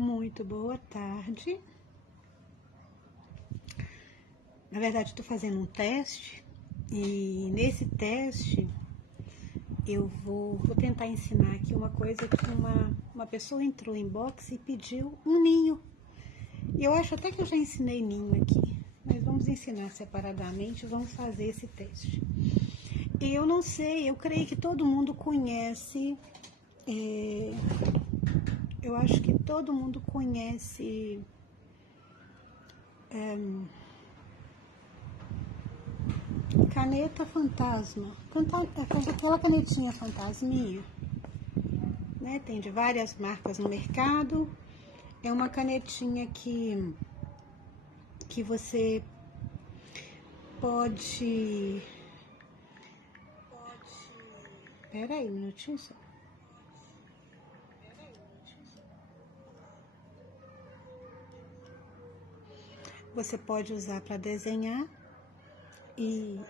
Muito boa tarde. Na verdade, estou fazendo um teste e nesse teste eu vou tentar ensinar aqui uma coisa que uma pessoa entrou em box e pediu um ninho. E eu acho até que eu já ensinei ninho aqui, mas vamos ensinar separadamente, vamos fazer esse teste. Eu não sei, eu creio que todo mundo conhece, eu acho que todo mundo conhece caneta fantasma, aquela canetinha fantasminha, né? Tem de várias marcas no mercado. É uma canetinha que você pode... Pera aí um minutinho só. Você pode usar para desenhar e...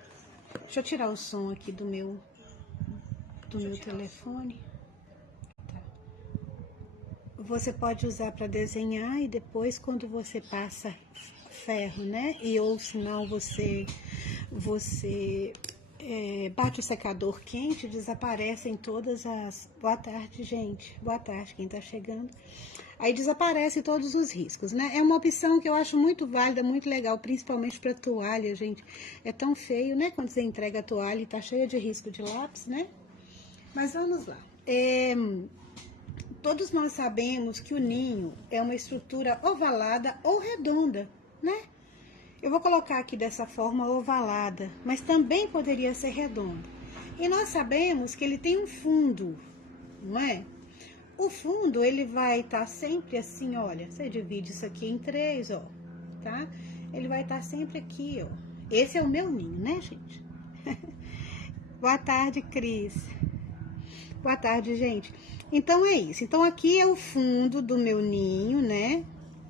Deixa eu tirar o som aqui do meu telefone. Tá. Você pode usar para desenhar e depois quando você passa ferro, né? Ou se não você bate o secador quente, desaparecem todas as... Boa tarde, gente. Boa tarde, quem tá chegando. Aí desaparecem todos os riscos, né? É uma opção que eu acho muito válida, muito legal, principalmente para toalha, gente. É tão feio, né? Quando você entrega a toalha e tá cheia de risco de lápis, né? Mas vamos lá. Todos nós sabemos que o ninho é uma estrutura ovalada ou redonda, né? Eu vou colocar aqui dessa forma ovalada, mas também poderia ser redonda. E nós sabemos que ele tem um fundo, não é? O fundo, ele vai estar sempre assim, olha, você divide isso aqui em 3, ó, tá? Ele vai estar sempre aqui, ó. Esse é o meu ninho, né, gente? Boa tarde, Cris. Boa tarde, gente. Então, é isso. Então, aqui é o fundo do meu ninho, né?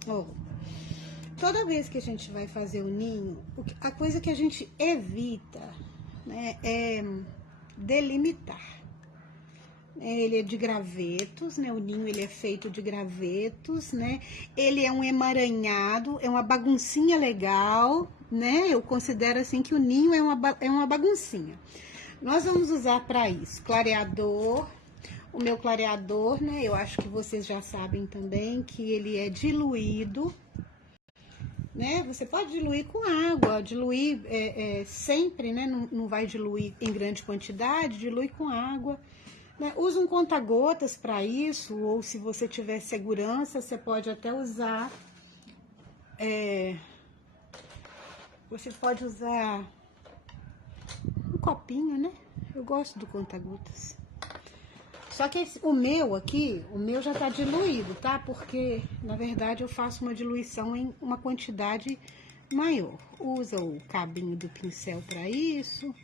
Ó. Toda vez que a gente vai fazer o ninho, a coisa que a gente evita, né, é delimitar. Ele é de gravetos, né? O ninho ele é feito de gravetos, né? Ele é um emaranhado, é uma baguncinha legal, né? Eu considero assim que o ninho é uma baguncinha. Nós vamos usar para isso clareador. O meu clareador, né? Eu acho que vocês já sabem também que ele é diluído, né? Você pode diluir com água, diluir sempre, né? Não vai diluir em grande quantidade, dilui com água. Né? Usa um conta-gotas para isso, ou se você tiver segurança, você pode até usar, você pode usar um copinho, né? Eu gosto do conta-gotas. Só que o meu aqui, o meu já tá diluído, tá? Porque, na verdade, eu faço uma diluição em uma quantidade maior. Usa o cabinho do pincel para isso,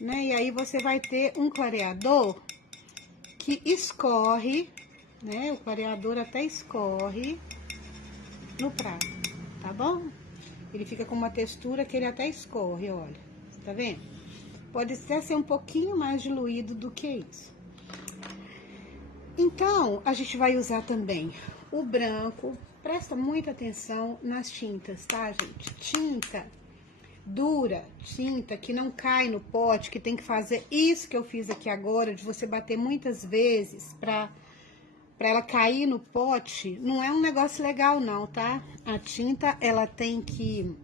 né? E aí você vai ter um clareador que escorre, né? O clareador até escorre no prato, tá bom? Ele fica com uma textura que ele até escorre, olha. Tá vendo? Pode até ser um pouquinho mais diluído do que isso. Então, a gente vai usar também o branco. Presta muita atenção nas tintas, tá, gente? Tinta dura, tinta que não cai no pote, que tem que fazer isso que eu fiz aqui agora, de você bater muitas vezes pra ela cair no pote, não é um negócio legal não, tá? A tinta, ela tem que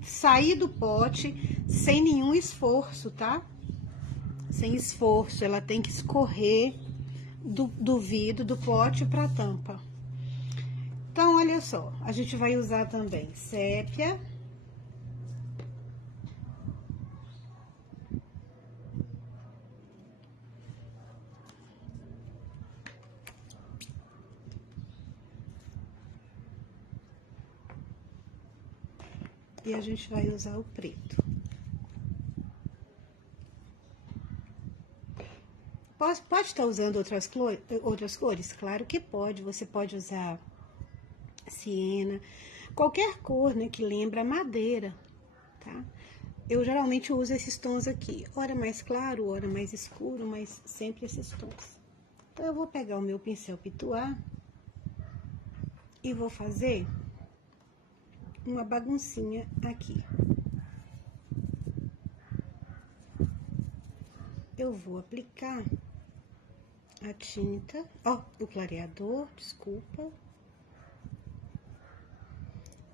sair do pote sem nenhum esforço, tá? Sem esforço, ela tem que escorrer do vidro, do pote pra tampa. Então, olha só, a gente vai usar também sépia. E a gente vai usar o preto. Pode estar usando outras cores? Claro que pode. Você pode usar siena, qualquer cor, né, que lembra madeira, tá? Eu geralmente uso esses tons aqui, ora mais claro, ora mais escuro, mas sempre esses tons. Então, eu vou pegar o meu pincel pituá E vou fazer uma baguncinha aqui. Eu vou aplicar a tinta, ó, o clareador, desculpa.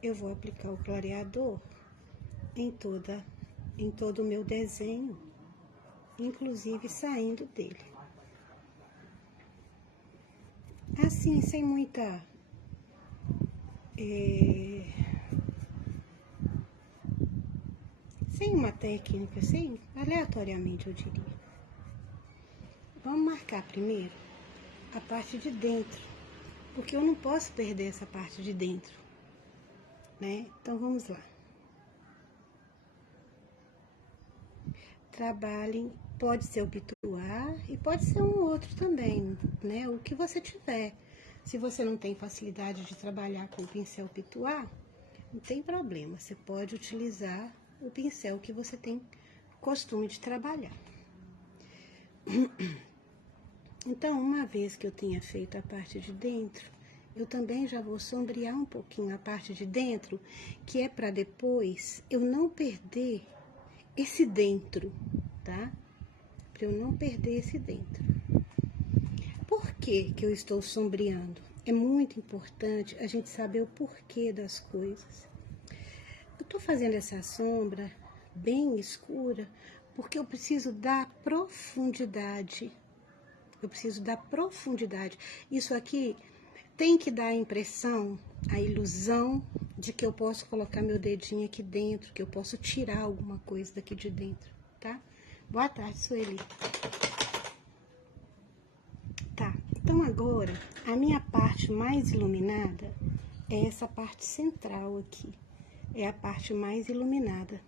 Eu vou aplicar o clareador em todo o meu desenho, inclusive saindo dele. Assim, sem muita... sem uma técnica, assim, aleatoriamente eu diria. Vamos marcar primeiro a parte de dentro, porque eu não posso perder essa parte de dentro, né? Então, vamos lá. Trabalhem, pode ser o pituar e pode ser um outro também, né? O que você tiver. Se você não tem facilidade de trabalhar com o pincel pituar, não tem problema, você pode utilizar o pincel que você tem costume de trabalhar. Então, uma vez que eu tenha feito a parte de dentro, eu também já vou sombrear um pouquinho a parte de dentro, que é para depois eu não perder esse dentro, tá? Para eu não perder esse dentro. Por que que eu estou sombreando? É muito importante a gente saber o porquê das coisas. Eu tô fazendo essa sombra bem escura porque eu preciso dar profundidade. Eu preciso dar profundidade. Isso aqui tem que dar a impressão, a ilusão de que eu posso colocar meu dedinho aqui dentro, que eu posso tirar alguma coisa daqui de dentro, tá? Boa tarde, Sueli. Tá, então agora, a minha parte mais iluminada é essa parte central aqui. É a parte mais iluminada,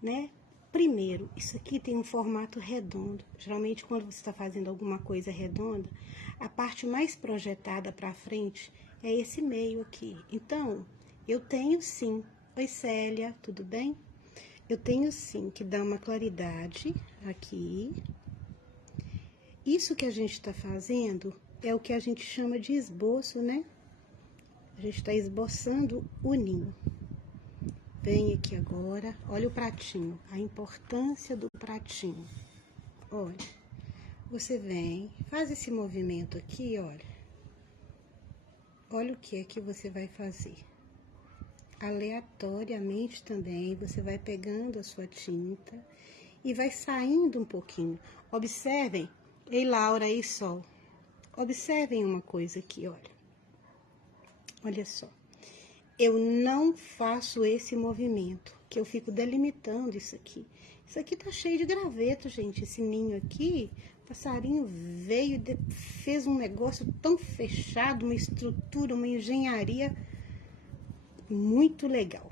né? Primeiro, isso aqui tem um formato redondo. Geralmente, quando você está fazendo alguma coisa redonda, a parte mais projetada para frente é esse meio aqui. Então, eu tenho sim... Oi, Célia, tudo bem? Eu tenho sim que dar uma claridade aqui. Isso que a gente está fazendo é o que a gente chama de esboço, né? A gente está esboçando o ninho. Vem aqui agora, olha o pratinho, a importância do pratinho. Olha, você vem, faz esse movimento aqui, olha. Olha o que é que você vai fazer. Aleatoriamente também, você vai pegando a sua tinta e vai saindo um pouquinho. Observem, ei Laura, ei Sol, observem uma coisa aqui, olha. Olha só. Eu não faço esse movimento, que eu fico delimitando isso aqui. Isso aqui tá cheio de graveto, gente. Esse ninho aqui, o passarinho veio e fez um negócio tão fechado, uma estrutura, uma engenharia muito legal,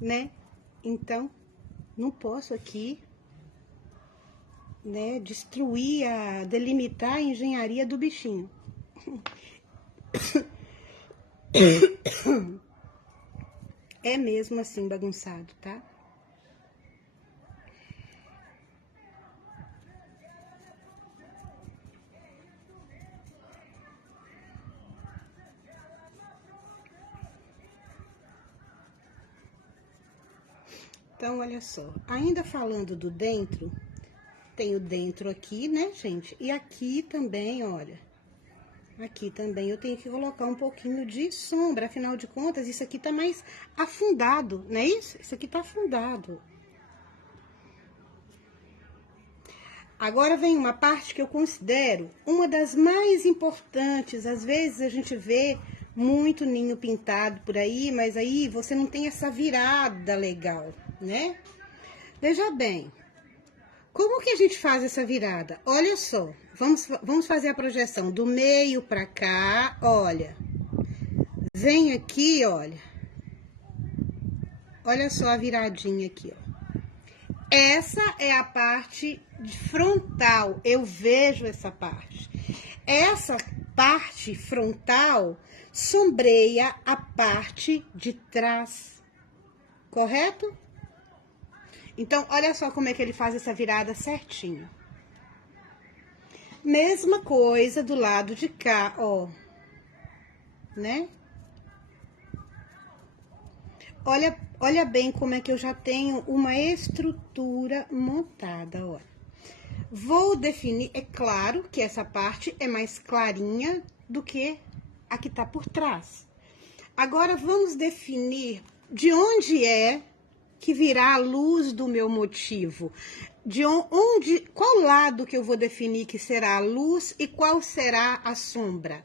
né? Então, não posso aqui, né, delimitar a engenharia do bichinho. É mesmo assim bagunçado, tá? Então, olha só, ainda falando do dentro, tem o dentro aqui, né, gente? E aqui também, olha, aqui também eu tenho que colocar um pouquinho de sombra, afinal de contas, isso aqui tá mais afundado, não é isso? Isso aqui tá afundado. Agora vem uma parte que eu considero uma das mais importantes. Às vezes a gente vê muito ninho pintado por aí, mas aí você não tem essa virada legal, né? Veja bem, como que a gente faz essa virada? Olha só, vamos fazer a projeção do meio pra cá, olha. Vem aqui, olha. Olha só a viradinha aqui, ó. Essa é a parte frontal, eu vejo essa parte. Essa parte frontal sombreia a parte de trás, correto? Então, olha só como é que ele faz essa virada certinho. Mesma coisa do lado de cá, ó. né? Olha bem como é que eu já tenho uma estrutura montada, ó. Vou definir, é claro que essa parte é mais clarinha do que a que tá por trás. Agora, vamos definir de onde é que virá a luz do meu motivo. Qual lado que eu vou definir que será a luz e qual será a sombra?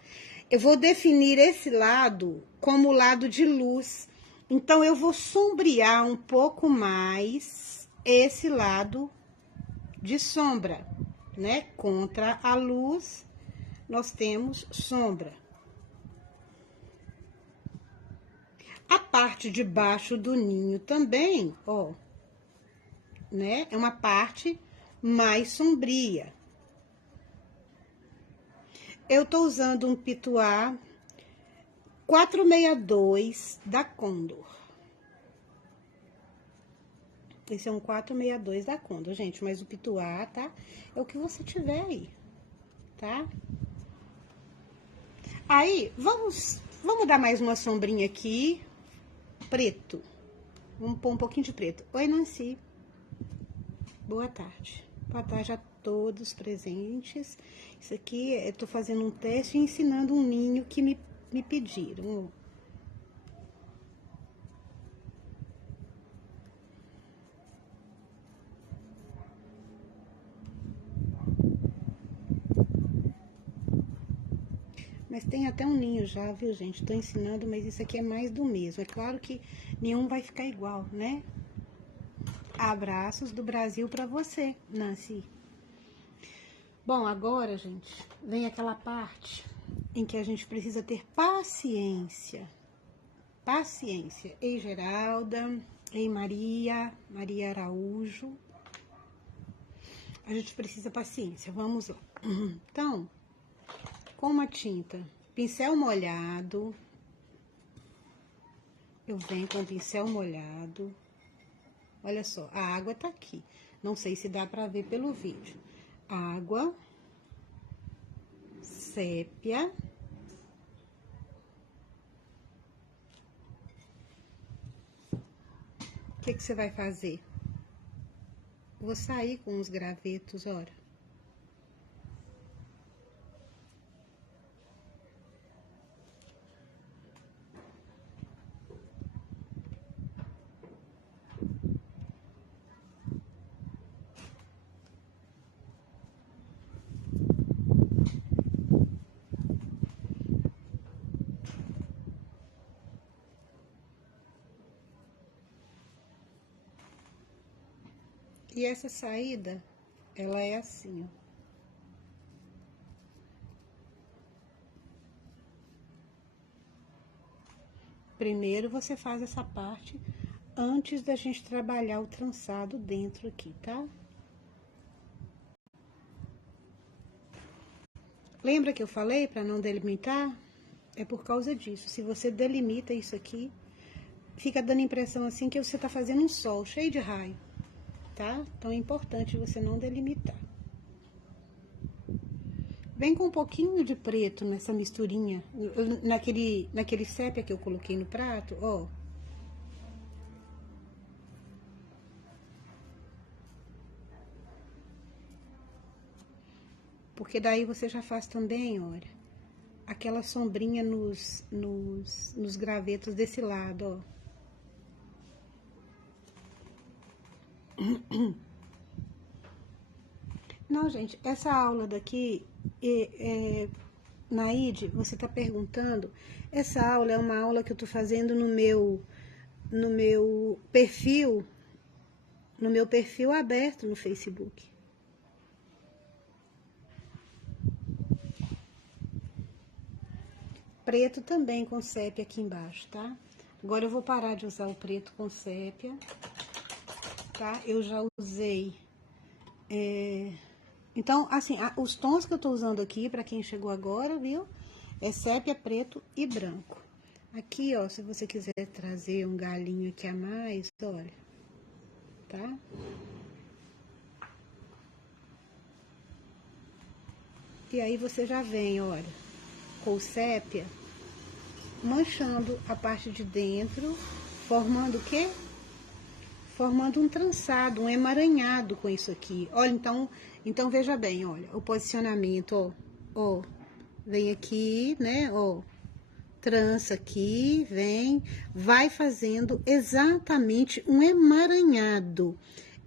Eu vou definir esse lado como o lado de luz. Então, eu vou sombrear um pouco mais esse lado de sombra, né? Contra a luz, nós temos sombra. A parte de baixo do ninho também, ó, né? É uma parte mais sombria. Eu tô usando um pituá 462 da Condor. Esse é um 462 da Condor, gente, mas o pituá, tá? É o que você tiver aí, tá? Aí, vamos dar mais uma sombrinha aqui, preto. Vamos pôr um pouquinho de preto. Oi, Nancy. Boa tarde. Boa tarde a todos presentes. Isso aqui, eu tô fazendo um teste e ensinando um ninho que me pediram. Mas tem até um ninho já, viu, gente? Tô ensinando, mas isso aqui é mais do mesmo. É claro que nenhum vai ficar igual, né? Abraços do Brasil pra você, Nancy. Bom, agora, gente, vem aquela parte em que a gente precisa ter paciência. Paciência. Ei, Geralda. Ei, Maria Araújo. A gente precisa paciência. Vamos lá. Então, com uma tinta, pincel molhado. Eu venho com o pincel molhado. Olha só, a água tá aqui. Não sei se dá pra ver pelo vídeo. Água, sépia. O que você vai fazer? Vou sair com os gravetos, olha. E essa saída, ela é assim, ó. Primeiro você faz essa parte antes da gente trabalhar o trançado dentro aqui, tá? Lembra que eu falei para não delimitar? É por causa disso. Se você delimita isso aqui, fica dando impressão assim que você tá fazendo um sol cheio de raio, tá? Então é importante você não delimitar. Vem com um pouquinho de preto nessa misturinha, naquele sépia que eu coloquei no prato, ó. Porque daí você já faz também, olha, aquela sombrinha nos gravetos desse lado, ó. Não, gente, essa aula daqui, Naide, você tá perguntando, essa aula é uma aula que eu tô fazendo no meu perfil aberto no Facebook. Preto também com sépia aqui embaixo, tá? Agora eu vou parar de usar o preto com sépia, tá? Eu já usei... Então, assim, os tons que eu tô usando aqui, pra quem chegou agora, viu? É sépia, preto e branco. Aqui, ó, se você quiser trazer um galinho aqui a mais, olha, tá? E aí você já vem, olha, com o sépia, manchando a parte de dentro, formando o quê? Formando um trançado, um emaranhado com isso aqui. Olha, então veja bem, olha, o posicionamento, ó, vem aqui, né, ó, trança aqui, vem, vai fazendo exatamente um emaranhado.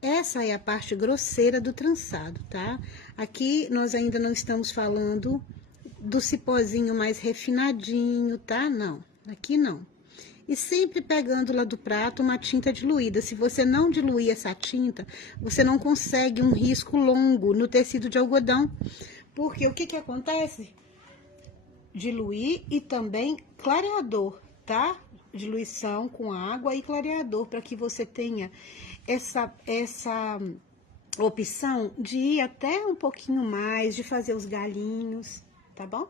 Essa é a parte grosseira do trançado, tá? Aqui nós ainda não estamos falando do cipózinho mais refinadinho, tá? Não, aqui não. E sempre pegando lá do prato uma tinta diluída. Se você não diluir essa tinta, você não consegue um risco longo no tecido de algodão. Porque o que acontece? Diluir e também clareador, tá? Diluição com água e clareador, para que você tenha essa opção de ir até um pouquinho mais, de fazer os galinhos, tá bom?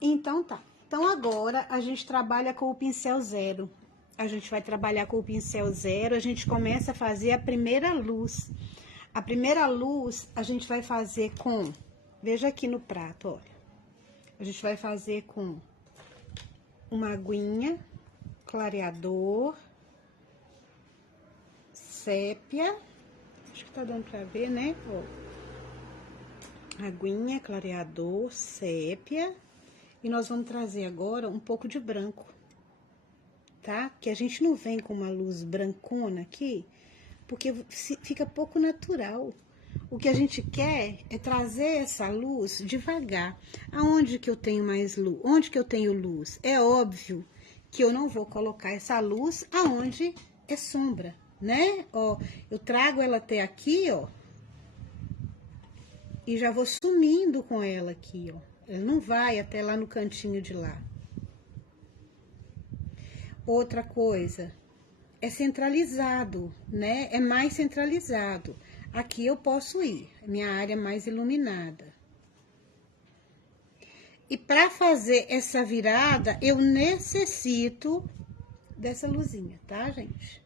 Então tá. Então agora a gente trabalha com o pincel zero. A gente vai trabalhar com o pincel zero, a gente começa a fazer a primeira luz. A primeira luz a gente vai fazer com, veja aqui no prato, olha. A gente vai fazer com uma aguinha, clareador, sépia, acho que tá dando pra ver, né? Ó. Aguinha, clareador, sépia. E nós vamos trazer agora um pouco de branco, tá? Que a gente não vem com uma luz brancona aqui, porque fica pouco natural. O que a gente quer é trazer essa luz devagar. Aonde que eu tenho mais luz? Onde que eu tenho luz? É óbvio que eu não vou colocar essa luz aonde é sombra, né? Ó, eu trago ela até aqui, ó. E já vou sumindo com ela aqui, ó. Ela não vai até lá no cantinho de lá. Outra coisa, é centralizado, né? É mais centralizado. Aqui eu posso ir, minha área mais iluminada. E para fazer essa virada, eu necessito dessa luzinha, tá, gente?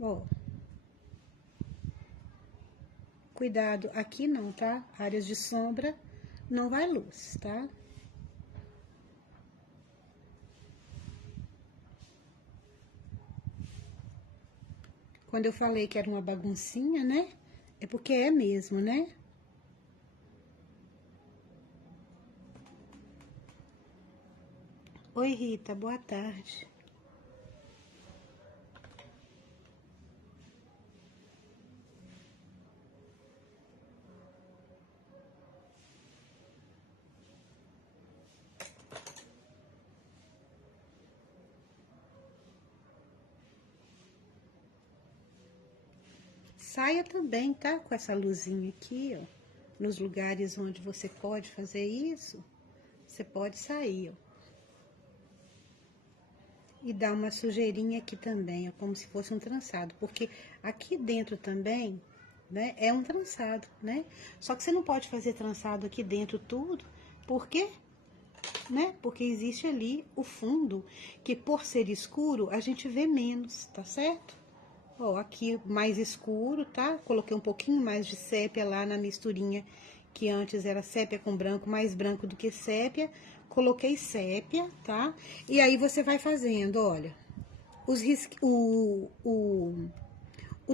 Ó. Cuidado, aqui não, tá? Áreas de sombra, não vai luz, tá? Quando eu falei que era uma baguncinha, né? É porque é mesmo, né? Oi, Rita, boa tarde. Saia também, tá? Com essa luzinha aqui, ó. Nos lugares onde você pode fazer isso, você pode sair, ó. E dar uma sujeirinha aqui também, ó, como se fosse um trançado. Porque aqui dentro também, né, é um trançado, né? Só que você não pode fazer trançado aqui dentro tudo. Por quê? Né? Porque existe ali o fundo, que por ser escuro, a gente vê menos, tá certo? Ó, aqui mais escuro, tá? Coloquei um pouquinho mais de sépia lá na misturinha, que antes era sépia com branco, mais branco do que sépia. Coloquei sépia, tá? E aí você vai fazendo, olha, o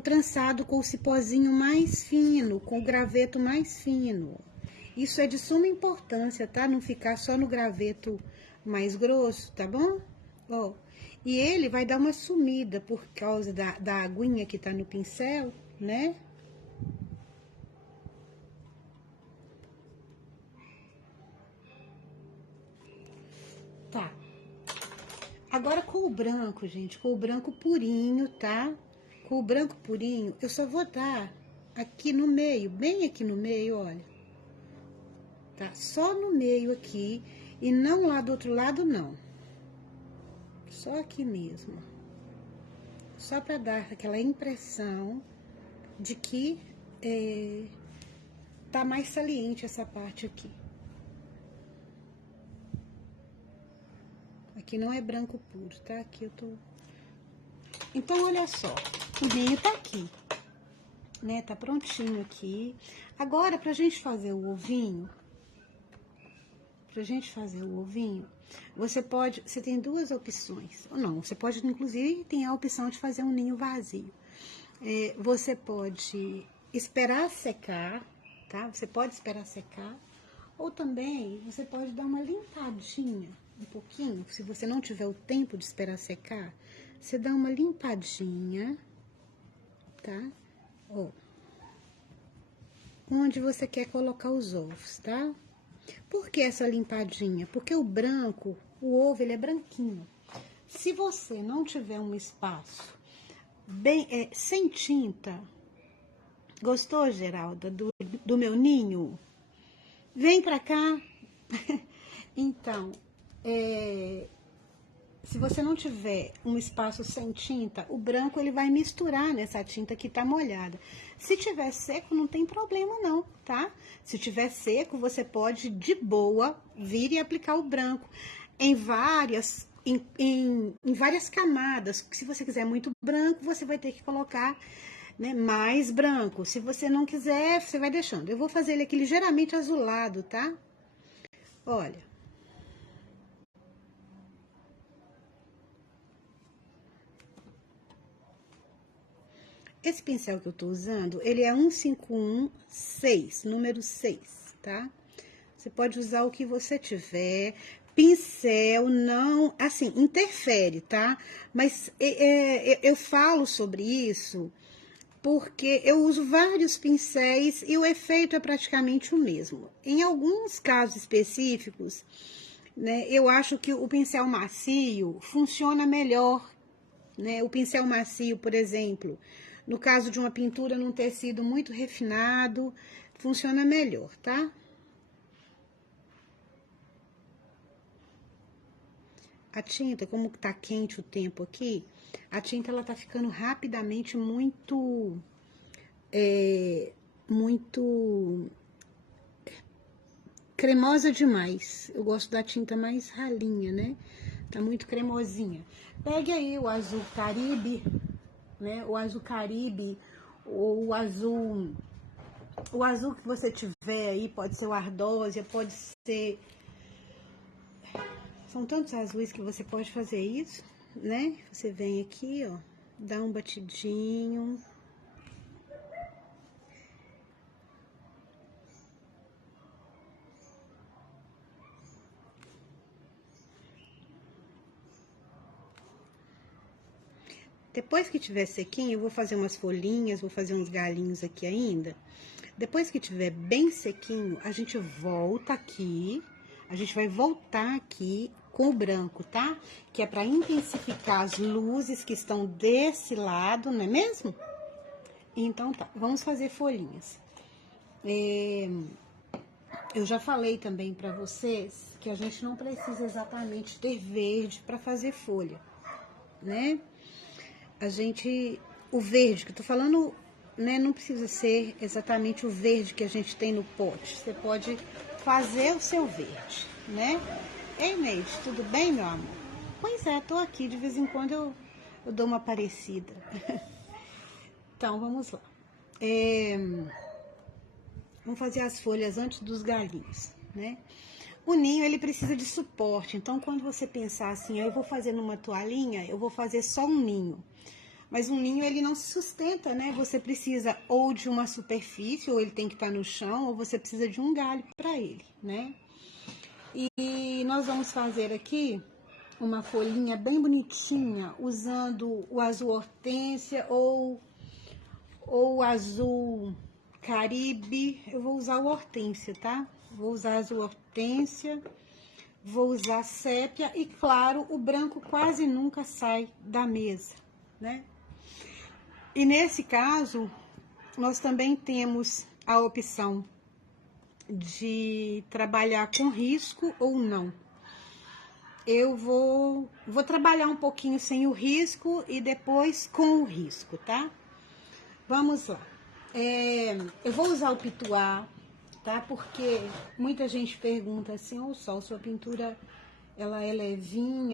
trançado com o cipózinho mais fino, com o graveto mais fino. Isso é de suma importância, tá? Não ficar só no graveto mais grosso, tá bom? Ó. E ele vai dar uma sumida por causa da aguinha que tá no pincel, né? Tá. Agora com o branco, gente, com o branco purinho, tá? Com o branco purinho, eu só vou dar aqui no meio, bem aqui no meio, olha. Tá? Só no meio aqui e não lá do outro lado, não. Só aqui mesmo. Só para dar aquela impressão de que tá mais saliente essa parte aqui. Aqui não é branco puro, tá? Aqui eu tô... Então, olha só, o meio tá aqui, né? Tá prontinho aqui. Agora, pra gente fazer o ovinho, pra gente fazer o ovinho, você tem duas opções. Ou não, você pode, inclusive, tem a opção de fazer um ninho vazio. Você pode esperar secar, tá? Você pode esperar secar. Ou também, você pode dar uma limpadinha, um pouquinho. Se você não tiver o tempo de esperar secar, você dá uma limpadinha, tá? Ó. Onde você quer colocar os ovos, tá? Por que essa limpadinha? Porque o branco, o ovo, ele é branquinho. Se você não tiver um espaço bem sem tinta, gostou, Geralda, do meu ninho? Vem pra cá. Então, se você não tiver um espaço sem tinta, o branco ele vai misturar nessa tinta que tá molhada. Se tiver seco, não tem problema não, tá? Se tiver seco, você pode, de boa, vir e aplicar o branco em várias camadas. Se você quiser muito branco, você vai ter que colocar, né, mais branco. Se você não quiser, você vai deixando. Eu vou fazer ele aqui ligeiramente azulado, tá? Olha. Esse pincel que eu tô usando, ele é 1516, número 6, tá? Você pode usar o que você tiver. Pincel não, assim, interfere, tá? Mas eu falo sobre isso porque eu uso vários pincéis e o efeito é praticamente o mesmo. Em alguns casos específicos, né, eu acho que o pincel macio funciona melhor, né? O pincel macio, por exemplo, no caso de uma pintura num tecido muito refinado, funciona melhor, tá? A tinta, como tá quente o tempo aqui, a tinta ela tá ficando rapidamente muito cremosa demais. Eu gosto da tinta mais ralinha, né? Tá muito cremosinha. Pegue aí o azul Caribe, né? O azul Caribe, ou o azul que você tiver aí, pode ser o Ardósia, pode ser... São tantos azuis que você pode fazer isso, né? Você vem aqui, ó, dá um batidinho. Depois que tiver sequinho, eu vou fazer umas folhinhas, vou fazer uns galinhos aqui ainda. Depois que tiver bem sequinho, a gente volta aqui, a gente vai voltar aqui com o branco, tá? Que é pra intensificar as luzes que estão desse lado, não é mesmo? Então tá, vamos fazer folhinhas. Eu já falei também pra vocês que a gente não precisa exatamente ter verde pra fazer folha, né? O verde que eu tô falando, né, não precisa ser exatamente o verde que a gente tem no pote. Você pode fazer o seu verde, né? Ei, Neide, tudo bem, meu amor? Pois é, tô aqui, de vez em quando eu dou uma parecida. Então, vamos lá. Vamos fazer as folhas antes dos galinhos, né? O ninho, ele precisa de suporte. Então, quando você pensar assim, eu vou fazer numa toalhinha, eu vou fazer só um ninho. Mas um ninho, ele não se sustenta, né? Você precisa ou de uma superfície, ou ele tem que estar no chão, ou você precisa de um galho para ele, né? E nós vamos fazer aqui uma folhinha bem bonitinha, usando o azul hortênsia ou o azul Caribe. Eu vou usar o hortênsia, tá? Vou usar azul hortênsia, vou usar sépia e, claro, o branco quase nunca sai da mesa, né? E nesse caso, nós também temos a opção de trabalhar com risco ou não. Eu vou trabalhar um pouquinho sem o risco e depois com o risco, tá? Vamos lá. Eu vou usar o pituá, tá? Porque muita gente pergunta assim, ô Sol, sua pintura, ela é levinha,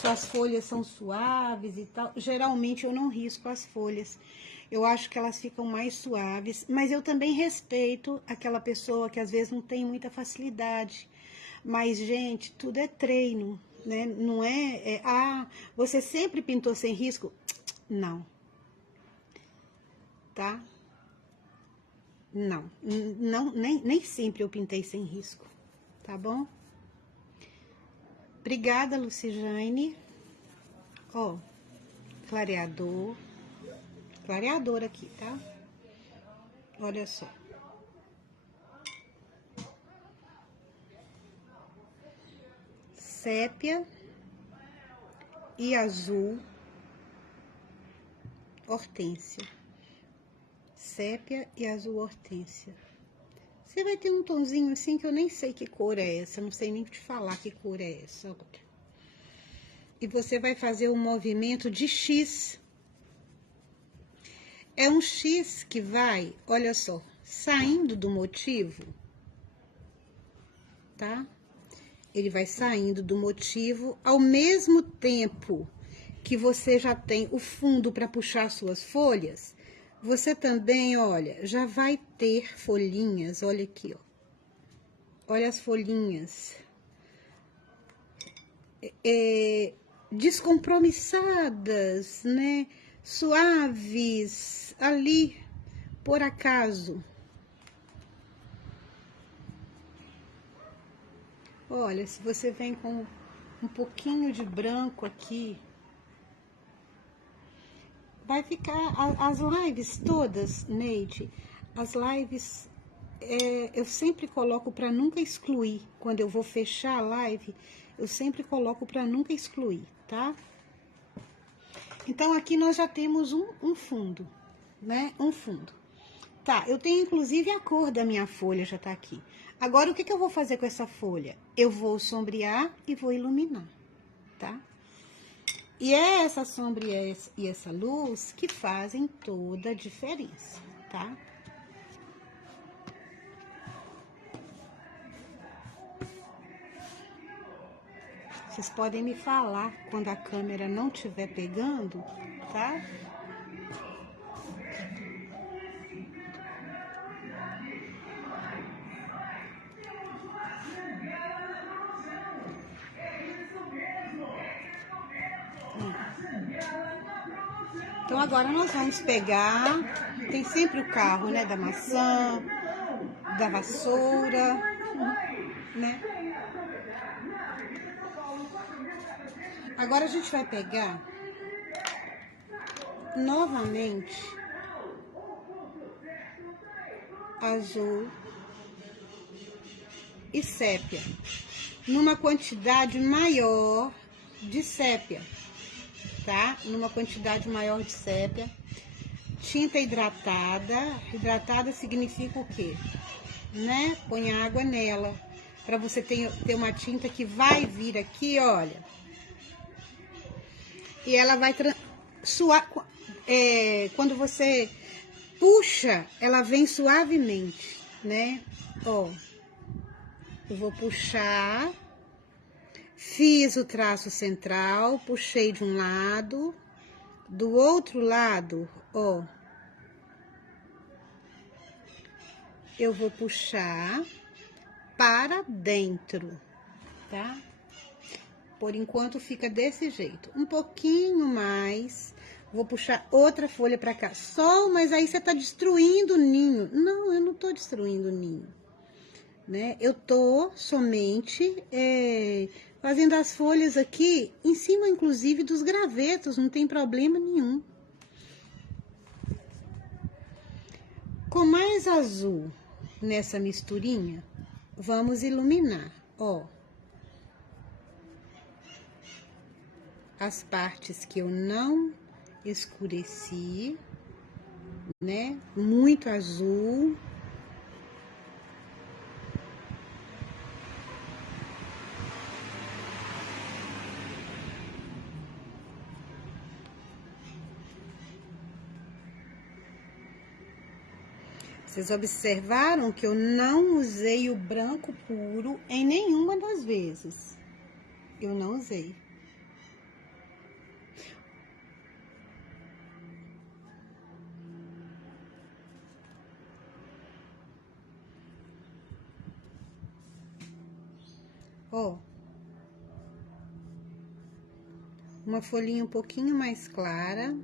suas folhas são suaves e tal. Geralmente eu não risco as folhas. Eu acho que elas ficam mais suaves, mas eu também respeito aquela pessoa que às vezes não tem muita facilidade Mas, gente, tudo é treino, né? Não é, você sempre pintou sem risco? Não. Tá? Não, não, nem sempre eu pintei sem risco, tá bom? Obrigada, Lucijane. Ó, clareador aqui, tá? Olha só. Sépia e azul hortênsia. Sépia e azul hortênsia. Você vai ter um tonzinho assim que eu nem sei que cor é essa, eu não sei nem te falar que cor é essa. E você vai fazer um movimento de X. É um X que vai, olha só, saindo do motivo, tá? Ele vai saindo do motivo ao mesmo tempo que você já tem o fundo para puxar suas folhas. Você também, olha, já vai ter folhinhas, olha aqui, ó. Olha as folhinhas. Descompromissadas, né? Suaves, ali, por acaso. Olha, se você vem com um pouquinho de branco aqui, vai ficar, as lives todas, Neide, as lives, eu sempre coloco para nunca excluir. Quando eu vou fechar a live, eu sempre coloco para nunca excluir, tá? Então, aqui nós já temos um fundo, né? Um fundo. Tá, eu tenho inclusive a cor da minha folha, já tá aqui. Agora, o que eu vou fazer com essa folha? Eu vou sombrear e vou iluminar, tá? E é essa sombra e essa luz que fazem toda a diferença, tá? Vocês podem me falar quando a câmera não estiver pegando, tá? Então, agora nós vamos pegar, tem sempre o carro, né, da maçã, da vassoura, né? Agora a gente vai pegar novamente azul e sépia, numa quantidade maior de sépia, tá? Numa quantidade maior de sépia. Tinta hidratada. Hidratada significa o quê? Né? Põe água nela, para você ter uma tinta que vai vir aqui, olha. E ela vai suar, quando você puxa, ela vem suavemente, né? Ó, eu vou puxar, fiz o traço central, puxei de um lado, do outro lado, ó, eu vou puxar para dentro, tá? Por enquanto fica desse jeito. Um pouquinho mais, vou puxar outra folha para cá. Sol, mas aí você tá destruindo o ninho. Não, eu não tô destruindo o ninho, né? Eu tô somente fazendo as folhas aqui em cima, inclusive, dos gravetos, não tem problema nenhum. Com mais azul nessa misturinha, vamos iluminar, ó. As partes que eu não escureci, né? Muito azul. Vocês observaram que eu não usei o branco puro em nenhuma das vezes. Eu não usei. Ó. Uma folhinha um pouquinho mais clara.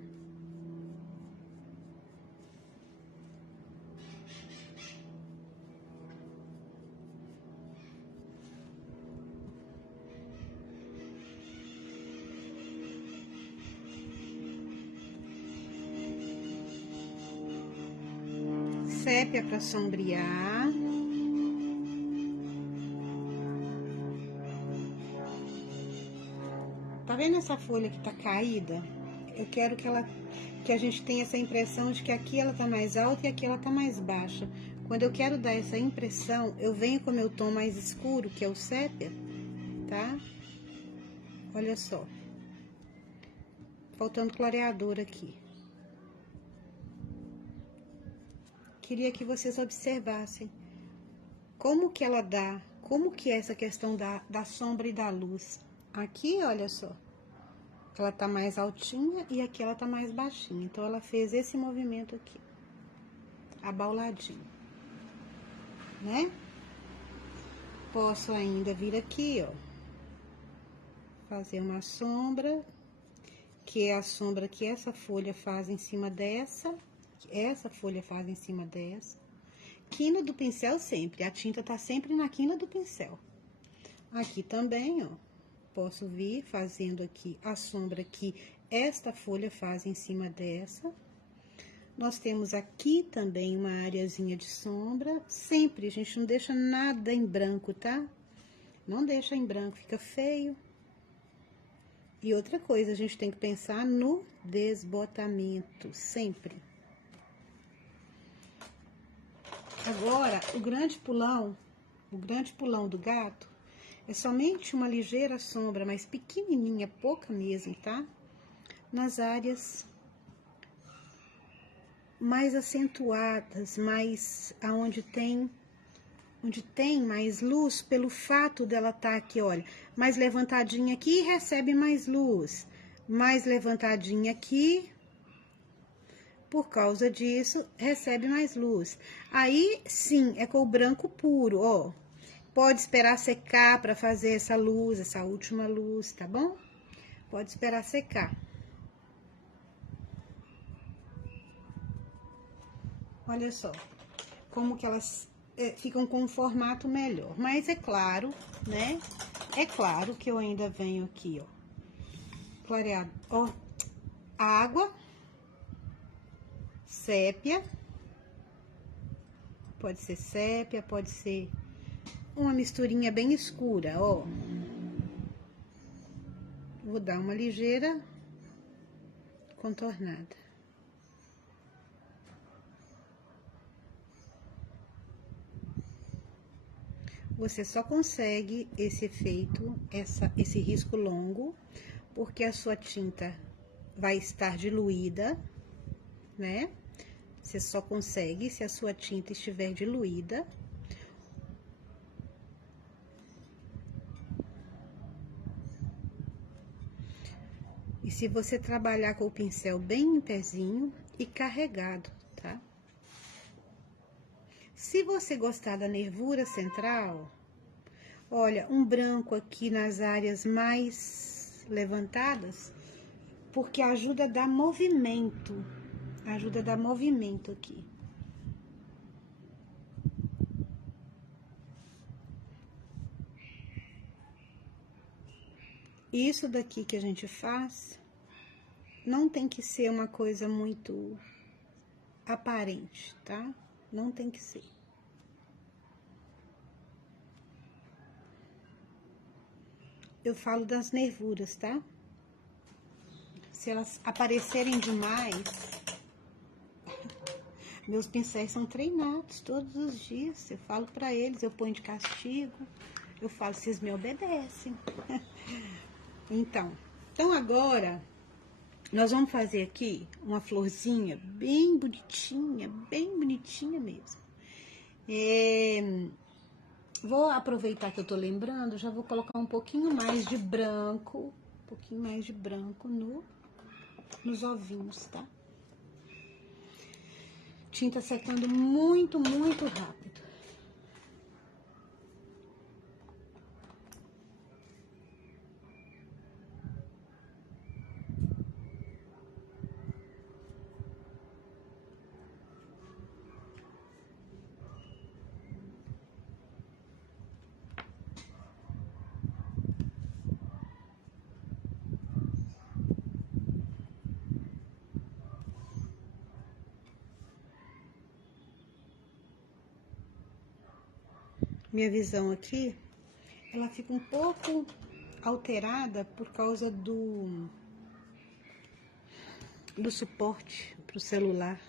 Sépia para sombrear. Tá vendo essa folha que tá caída? Eu quero que a gente tenha essa impressão de que aqui ela tá mais alta e aqui ela tá mais baixa. Quando eu quero dar essa impressão, eu venho com o meu tom mais escuro, que é o sépia, tá? Olha só. Faltando clareador aqui. Queria que vocês observassem como que ela dá, como que é essa questão da sombra e da luz. Aqui, olha só, ela tá mais altinha e aqui ela tá mais baixinha. Então, ela fez esse movimento aqui, abauladinho, né? Posso ainda vir aqui, ó, fazer uma sombra, que é a sombra que essa folha faz em cima dessa, essa folha faz em cima dessa. Quina do pincel sempre, a tinta tá sempre na quina do pincel. Aqui também, ó, posso vir fazendo aqui a sombra que esta folha faz em cima dessa. Nós temos aqui também uma areazinha de sombra. Sempre, a gente não deixa nada em branco, tá? Não deixa em branco, fica feio. E outra coisa, a gente tem que pensar no desbotamento, sempre. Agora, o grande pulão do gato é somente uma ligeira sombra, mas pequenininha, pouca mesmo, tá? Nas áreas mais acentuadas, mais onde tem mais luz, pelo fato dela tá aqui, olha, mais levantadinha aqui, recebe mais luz, mais levantadinha aqui, por causa disso, recebe mais luz. Aí, sim, é com o branco puro, ó. Pode esperar secar para fazer essa luz, essa última luz, tá bom? Pode esperar secar. Olha só, como que elas ficam com um formato melhor. Mas é claro, né? É claro que eu ainda venho aqui, ó, clareado, ó, água, sépia, pode ser sépia, pode ser uma misturinha bem escura, ó. Vou dar uma ligeira contornada. Você só consegue esse efeito, esse risco longo, porque a sua tinta vai estar diluída, né? Você só consegue se a sua tinta estiver diluída. E se você trabalhar com o pincel bem em pezinho e carregado, tá? Se você gostar da nervura central, olha, um branco aqui nas áreas mais levantadas, porque ajuda a dar movimento aqui. Isso daqui que a gente faz, não tem que ser uma coisa muito aparente, tá? Não tem que ser. Eu falo das nervuras, tá? Se elas aparecerem demais, meus pincéis são treinados todos os dias. Eu falo pra eles, eu ponho de castigo, eu falo, vocês me obedecem. Então agora, nós vamos fazer aqui uma florzinha bem bonitinha mesmo. Vou aproveitar que eu tô lembrando, já vou colocar um pouquinho mais de branco, nos ovinhos, tá? Tinta secando muito rápido. minha visão aqui, ela fica um pouco alterada por causa do suporte para o celular.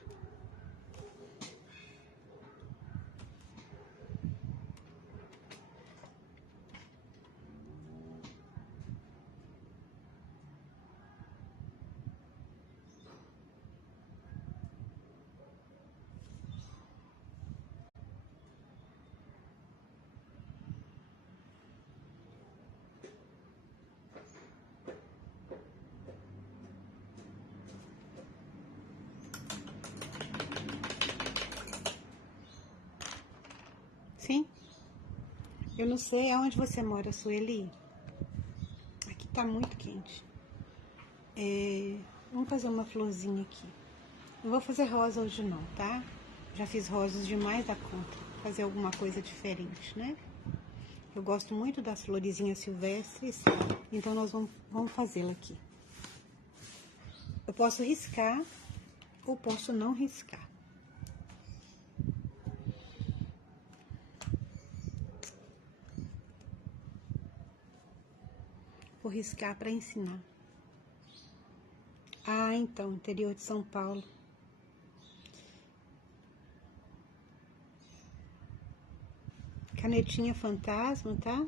Sim? Eu não sei aonde você mora, Sueli. Aqui tá muito quente. Vamos fazer uma florzinha aqui. Não vou fazer rosa hoje não, tá? Já fiz rosas demais da conta. Vou fazer alguma coisa diferente, né? Eu gosto muito das florezinhas silvestres, então nós vamos fazê-la aqui. Eu posso riscar ou posso não riscar. Vou riscar para ensinar. Ah, então, interior de São Paulo. Canetinha fantasma, tá?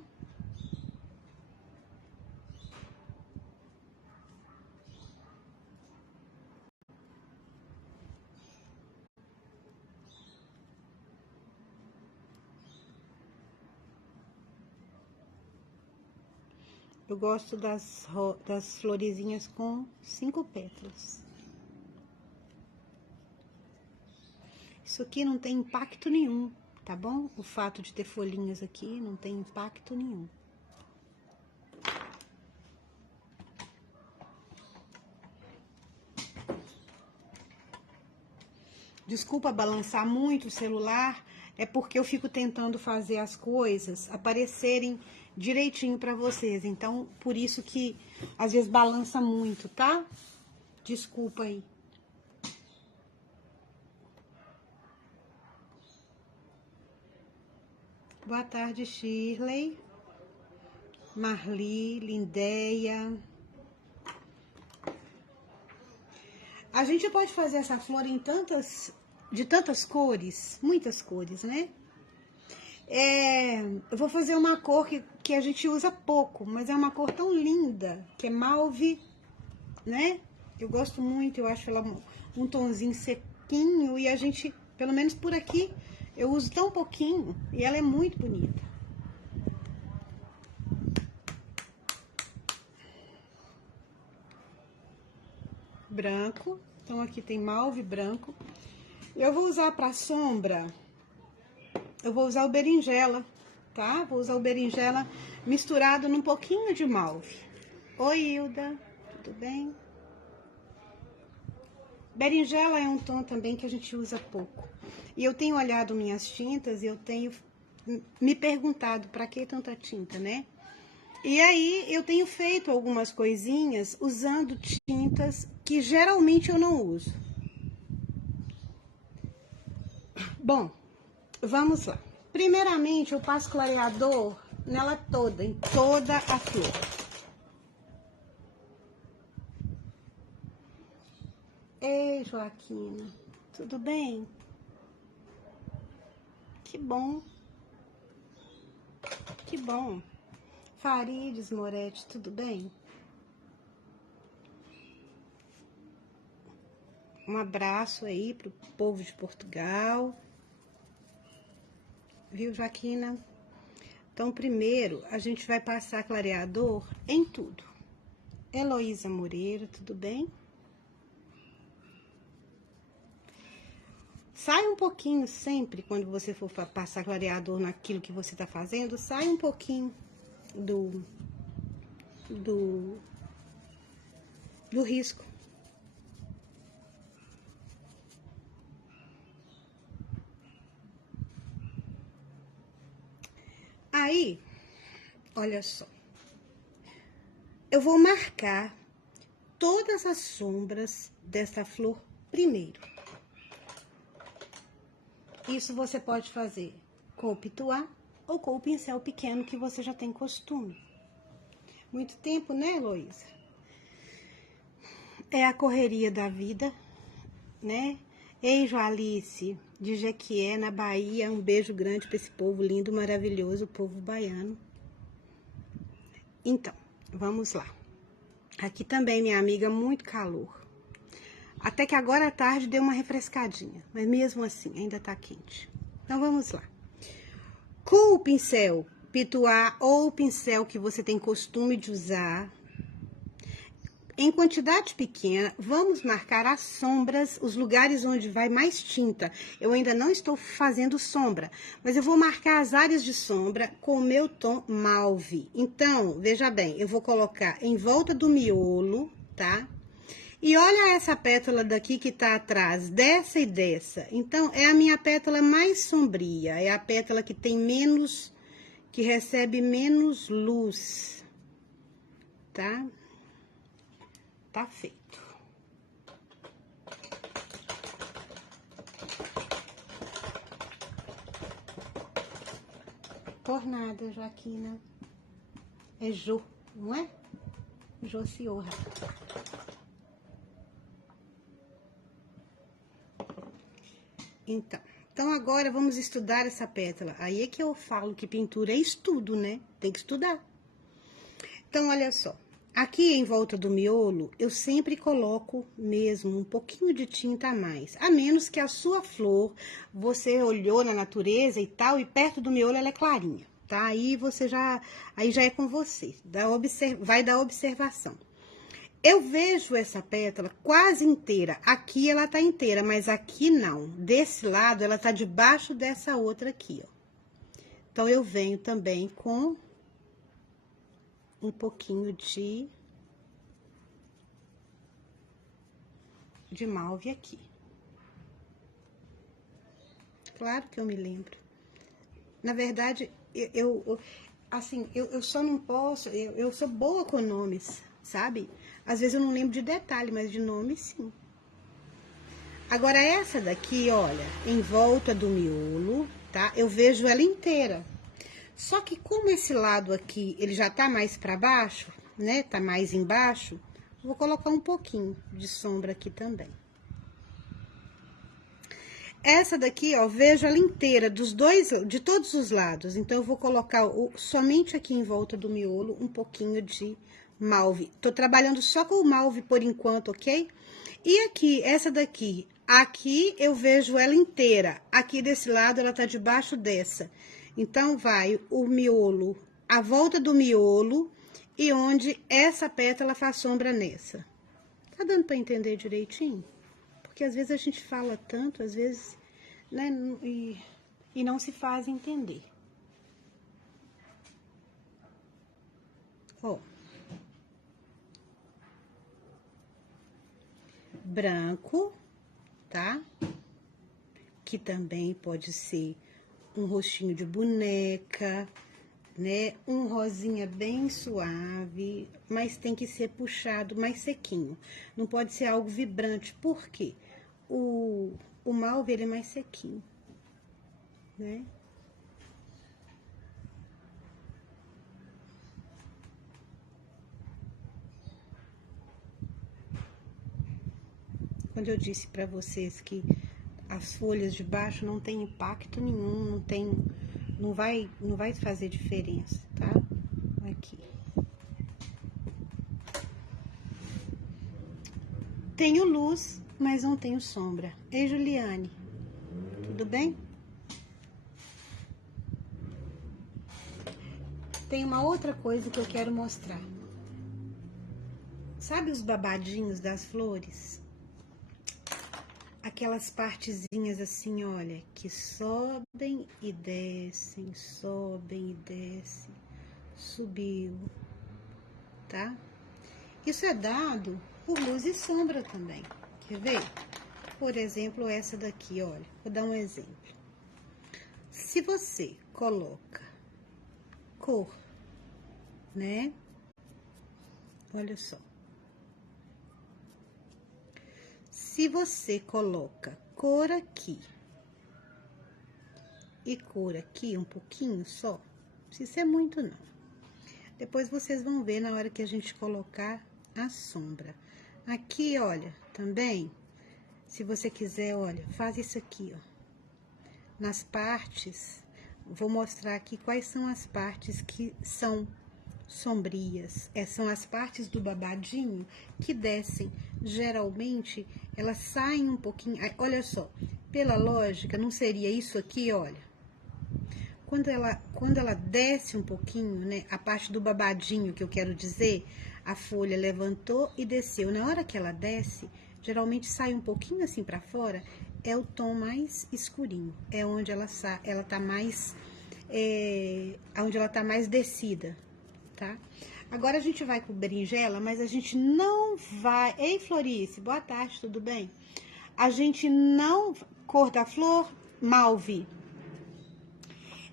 Eu gosto das florezinhas com 5 pétalas. Isso aqui não tem impacto nenhum, tá bom? O fato de ter folhinhas aqui não tem impacto nenhum. Desculpa balançar muito o celular, é porque eu fico tentando fazer as coisas aparecerem direitinho pra vocês. Então, por isso que às vezes balança muito, tá? Desculpa aí. Boa tarde, Shirley, Marli, Lindéia. A gente pode fazer essa flor em de tantas cores, muitas cores, né? Eu vou fazer uma cor que a gente usa pouco, mas é uma cor tão linda, que é mauve, né? Eu gosto muito, eu acho ela um tonzinho sequinho e a gente, pelo menos por aqui, eu uso tão pouquinho e ela é muito bonita. Branco, então aqui tem mauve branco. Eu vou usar para sombra, eu vou usar o berinjela, tá? Vou usar o berinjela misturado num pouquinho de mauve. Oi, Hilda, tudo bem? Berinjela é um tom também que a gente usa pouco. E eu tenho olhado minhas tintas e eu tenho me perguntado para que tanta tinta, né? E aí eu tenho feito algumas coisinhas usando tintas que geralmente eu não uso. Bom, vamos lá. Primeiramente eu passo clareador nela toda, em toda a flor. Ei, Joaquina, tudo bem? Que bom. Que bom. Farides Moretti, tudo bem? Um abraço aí pro povo de Portugal. Viu, Joaquina? Então, primeiro, a gente vai passar clareador em tudo. Heloísa Moreira, tudo bem? Sai um pouquinho sempre, quando você for passar clareador naquilo que você tá fazendo, sai um pouquinho do risco. Aí, olha só. Eu vou marcar todas as sombras dessa flor primeiro. Isso você pode fazer com o pituá, ou com o pincel pequeno que você já tem costume. Muito tempo, né, Heloísa? É a correria da vida, né? Ei, Joalice, de Jequié, na Bahia, um beijo grande para esse povo lindo, maravilhoso, o povo baiano. Então, vamos lá. Aqui também, minha amiga, muito calor. Até que agora à tarde deu uma refrescadinha, mas mesmo assim ainda tá quente. Então, vamos lá. Com o pincel pituá ou o pincel que você tem costume de usar, em quantidade pequena, vamos marcar as sombras, os lugares onde vai mais tinta. Eu ainda não estou fazendo sombra, mas eu vou marcar as áreas de sombra com o meu tom mauve. Então, veja bem, eu vou colocar em volta do miolo, tá? E olha essa pétala daqui que tá atrás, dessa e dessa. Então, é a minha pétala mais sombria, é a pétala que tem menos, que recebe menos luz, tá? Tá feito. Tornada, Joaquina. É Jô, não é? Jociorra. Então agora vamos estudar essa pétala. Aí é que eu falo que pintura é estudo, né? Tem que estudar. Então, olha só. Aqui em volta do miolo, eu sempre coloco mesmo um pouquinho de tinta a mais. A menos que a sua flor, você olhou na natureza e tal, e perto do miolo ela é clarinha, tá? Aí já é com você, vai dar observação. Eu vejo essa pétala quase inteira. Aqui ela tá inteira, mas aqui não. Desse lado, ela tá debaixo dessa outra aqui, ó. Então, eu venho também com um pouquinho de mauve aqui. Claro que eu me lembro. Na verdade, eu só não posso, eu sou boa com nomes, sabe? Às vezes eu não lembro de detalhe, mas de nome, sim. Agora, essa daqui, olha, em volta do miolo, tá? Eu vejo ela inteira. Só que como esse lado aqui, ele já tá mais pra baixo, né? Tá mais embaixo, vou colocar um pouquinho de sombra aqui também. Essa daqui, ó, vejo ela inteira, de todos os lados. Então, eu vou colocar somente aqui em volta do miolo um pouquinho de mauve. Tô trabalhando só com o mauve por enquanto, ok? E aqui, essa daqui, aqui eu vejo ela inteira. Aqui desse lado, ela tá debaixo dessa. Então, vai o miolo, a volta do miolo e onde essa pétala faz sombra nessa. Tá dando pra entender direitinho? Porque às vezes a gente fala tanto, às vezes, né, e não se faz entender. Ó. Branco, tá? Que também pode ser um rostinho de boneca, né? Um rosinha bem suave, mas tem que ser puxado mais sequinho. Não pode ser algo vibrante, por quê? O mauve, ele é mais sequinho, né? Quando eu disse pra vocês que as folhas de baixo não tem impacto nenhum, não vai fazer diferença, tá? Aqui. Tenho luz, mas não tenho sombra. Ei, Juliane, tudo bem? Tem uma outra coisa que eu quero mostrar. Sabe os babadinhos das flores? Aquelas partezinhas assim, olha, que sobem e descem, subiu, tá? Isso é dado por luz e sombra também, quer ver? Por exemplo, essa daqui, olha, vou dar um exemplo. Se você coloca cor, né? Olha só. Se você coloca cor aqui e cor aqui, um pouquinho só. Não precisa ser muito, não. Depois vocês vão ver na hora que a gente colocar a sombra. Aqui, olha, também, se você quiser, olha, faz isso aqui, ó. Nas partes, vou mostrar aqui quais são as partes que são sombrias. São as partes do babadinho que descem. Geralmente, elas saem um pouquinho. Olha só, pela lógica, não seria isso aqui, olha. Quando ela desce um pouquinho, né, a parte do babadinho que eu quero dizer, a folha levantou e desceu. Na hora que ela desce, geralmente sai um pouquinho assim pra fora, é o tom mais escurinho. É onde ela tá mais, onde ela tá mais descida, tá? Agora a gente vai com berinjela, mas a gente não vai... Ei, Florice, boa tarde, tudo bem? A gente não... Cor da flor, malve.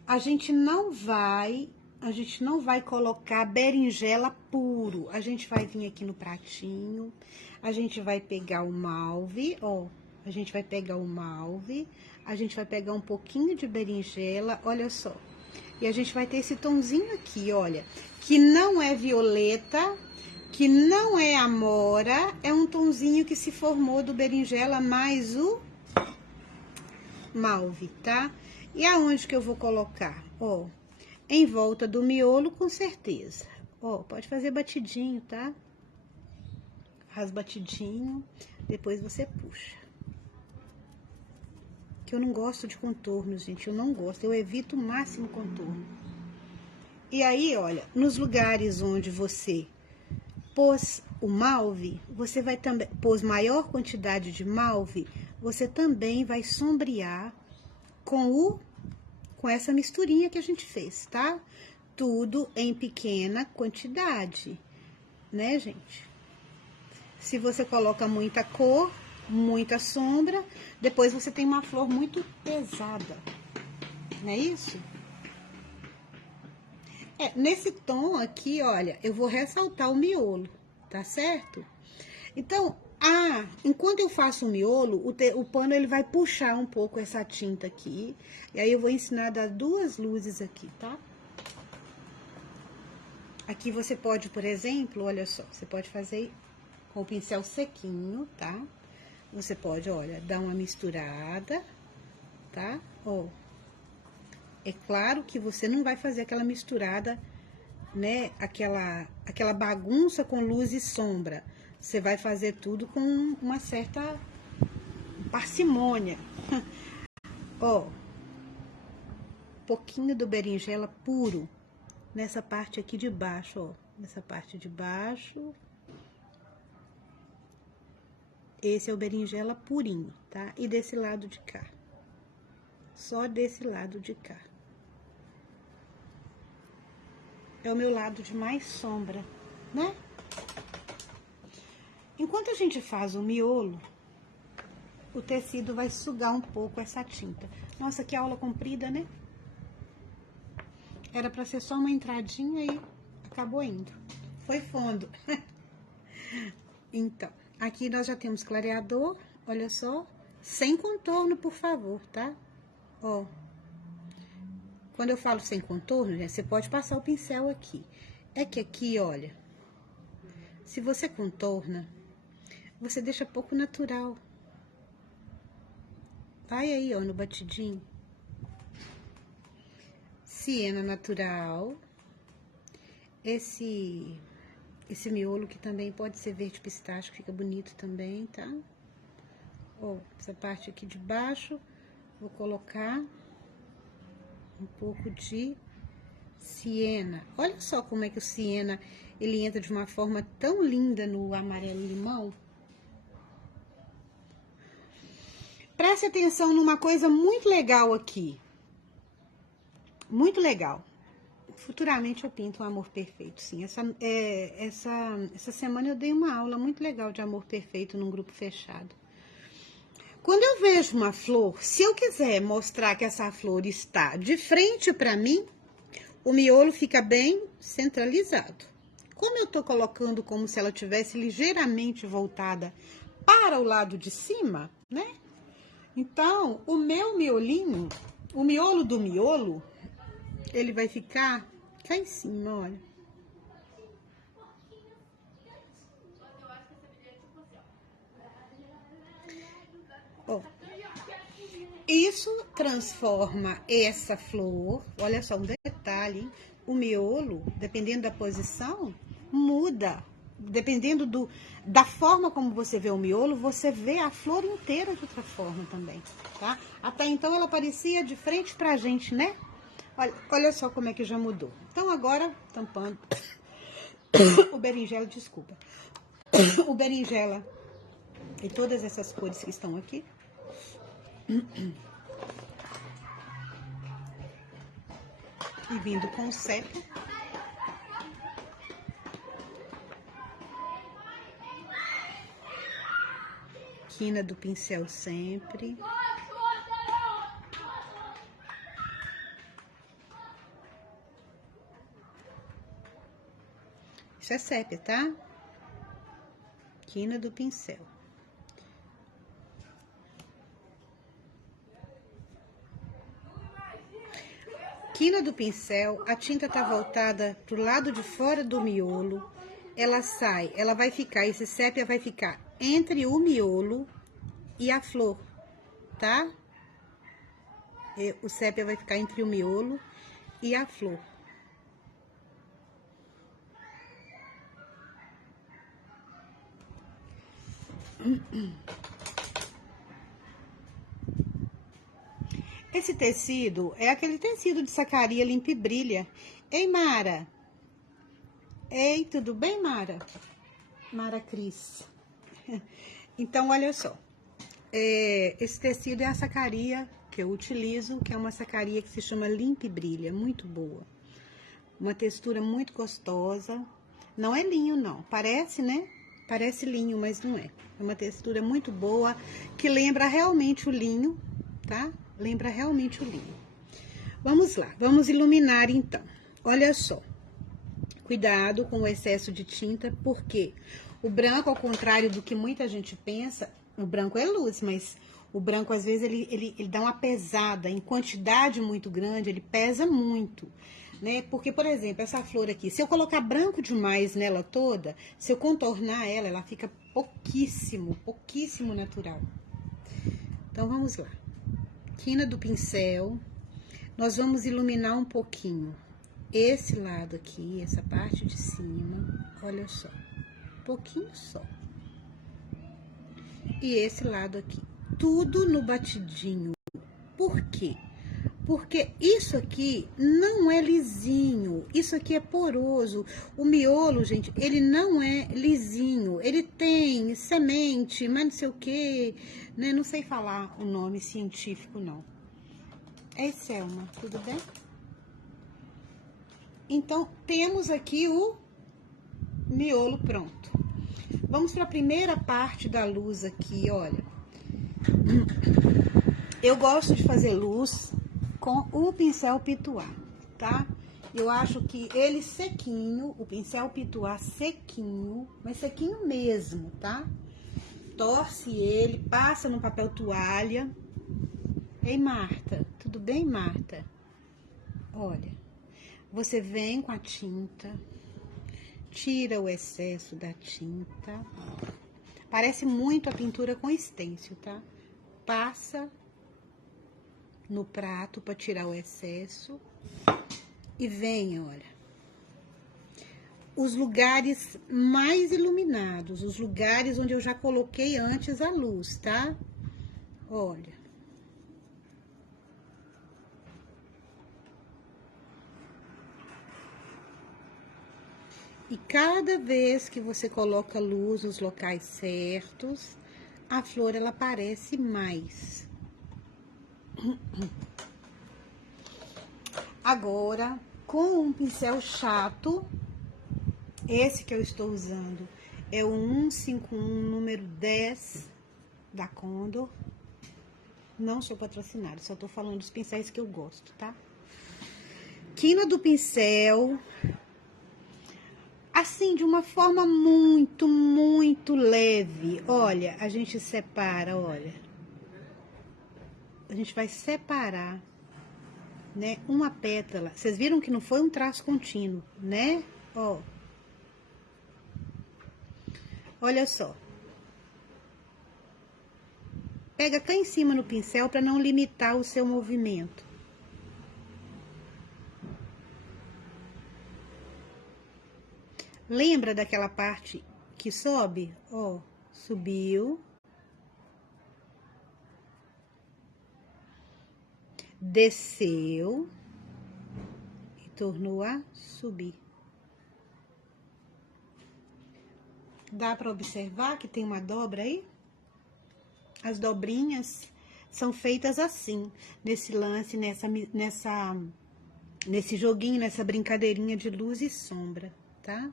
A gente não vai colocar berinjela puro. A gente vai vir aqui no pratinho, a gente vai pegar o malve, ó. A gente vai pegar o malve, a gente vai pegar um pouquinho de berinjela, olha só. E a gente vai ter esse tomzinho aqui, olha, que não é violeta, que não é amora, é um tomzinho que se formou do berinjela mais o malve, tá? E aonde que eu vou colocar? Ó, em volta do miolo, com certeza. Ó, pode fazer batidinho, tá? Faz batidinho, depois você puxa. Que eu não gosto de contorno, gente, eu não gosto, eu evito o máximo contorno. E aí, olha, nos lugares onde você pôs o malve, você vai também, pôs maior quantidade de malve, você também vai sombrear com essa misturinha que a gente fez, tá? Tudo em pequena quantidade, né, gente? Se você coloca muita cor, muita sombra, depois você tem uma flor muito pesada, não é isso? Nesse tom aqui, olha, eu vou ressaltar o miolo, tá certo? Então, enquanto eu faço o miolo, o pano ele vai puxar um pouco essa tinta aqui. E aí eu vou ensinar a dar duas luzes aqui, tá? Aqui você pode, por exemplo, olha só, você pode fazer com o pincel sequinho, tá? Você pode, olha, dar uma misturada, tá? Ó. É claro que você não vai fazer aquela misturada, né? Aquela bagunça com luz e sombra. Você vai fazer tudo com uma certa parcimônia. Ó, pouquinho do berinjela puro nessa parte aqui de baixo, ó. Nessa parte de baixo. Esse é o berinjela purinho, tá? E desse lado de cá. Só desse lado de cá. É o meu lado de mais sombra, né? Enquanto a gente faz o miolo, o tecido vai sugar um pouco essa tinta. Nossa, que aula comprida, né? Era pra ser só uma entradinha e acabou indo. Foi fundo. Então, aqui nós já temos clareador, olha só. Sem contorno, por favor, tá? Ó. Quando eu falo sem contorno, né, você pode passar o pincel aqui. É que aqui, olha, se você contorna, você deixa pouco natural. Vai aí, ó, no batidinho. Siena natural. Esse miolo que também pode ser verde pistache, fica bonito também, tá? Ó, essa parte aqui de baixo, vou colocar um pouco de siena. Olha só como é que o siena, ele entra de uma forma tão linda no amarelo limão. Preste atenção numa coisa muito legal aqui. Muito legal. Futuramente eu pinto um amor perfeito, sim. Essa semana eu dei uma aula muito legal de amor perfeito num grupo fechado. Quando eu vejo uma flor, se eu quiser mostrar que essa flor está de frente para mim, o miolo fica bem centralizado. Como eu tô colocando como se ela tivesse ligeiramente voltada para o lado de cima, né? Então, o meu miolinho, O miolo do miolo, ele vai ficar cá em cima, olha. Ó. Isso transforma essa flor, olha só um detalhe, hein? O miolo, dependendo da posição, muda. Dependendo da forma como você vê o miolo, você vê a flor inteira de outra forma também, tá? Até então ela parecia de frente pra gente, né? Olha só como é que já mudou. Então agora, tampando o berinjela, desculpa. O berinjela e todas essas cores que estão aqui. E vindo com o sépia. Quina do pincel sempre. Isso é sépia, tá? Quina do pincel. Quina do pincel, a tinta tá voltada pro lado de fora do miolo. Ela sai, ela vai ficar, esse sépia vai ficar entre o miolo e a flor, tá? O sépia vai ficar entre o miolo e a flor. Esse tecido é aquele tecido de sacaria limpa e brilha. Ei, Mara! Ei, tudo bem, Mara? Mara Cris. Então, olha só. Esse tecido é a sacaria que eu utilizo, que é uma sacaria que se chama limpa e brilha, muito boa. Uma textura muito gostosa. Não é linho, não. Parece, né? Parece linho, mas não é. É uma textura muito boa, que lembra realmente o linho, tá? Lembra realmente o linho. Vamos lá, vamos iluminar então. Olha só. Cuidado com o excesso de tinta, porque o branco, ao contrário do que muita gente pensa, o branco é luz, mas o branco, às vezes, ele dá uma pesada, em quantidade muito grande, ele pesa muito, né? Porque, por exemplo, essa flor aqui, se eu colocar branco demais nela toda, se eu contornar ela, ela fica pouquíssimo natural. Então, vamos lá. Quina do pincel, nós vamos iluminar um pouquinho esse lado aqui, essa parte de cima, olha só, pouquinho só. E esse lado aqui, tudo no batidinho. Por quê? Porque isso aqui não é lisinho, isso aqui é poroso. O miolo, gente, ele não é lisinho, ele tem semente, mas não sei o que, né? Não sei falar o nome científico, não. É Selma, tudo bem? Então, temos aqui o miolo pronto. Vamos para a primeira parte da luz aqui, olha. Eu gosto de fazer luz com o pincel pituá, tá? Eu acho que ele sequinho, o pincel pituá sequinho, mas sequinho mesmo, tá? Torce ele, passa no papel toalha. Ei, Marta, tudo bem, Marta? Olha. Você vem com a tinta, tira o excesso da tinta. Parece muito a pintura com stencil, tá? Passa no prato para tirar o excesso. E vem, olha. Os lugares mais iluminados, os lugares onde eu já coloquei antes a luz, tá? Olha. E cada vez que você coloca luz nos locais certos, a flor, ela aparece mais. Agora, com um pincel chato, esse que eu estou usando é o 151 número 10 da Condor. Não sou patrocinada, só tô falando dos pincéis que eu gosto, tá? Quina do pincel... Assim, de uma forma muito leve. Olha, a gente separa, olha. A gente vai separar né? Uma pétala. Vocês viram que não foi um traço contínuo, né? Ó. Olha só. Pega cá em cima no pincel para não limitar o seu movimento. Lembra daquela parte que sobe? Ó, subiu. Desceu. E tornou a subir. Dá para observar que tem uma dobra aí? As dobrinhas são feitas assim, nesse lance, nesse joguinho, nessa brincadeirinha de luz e sombra, tá?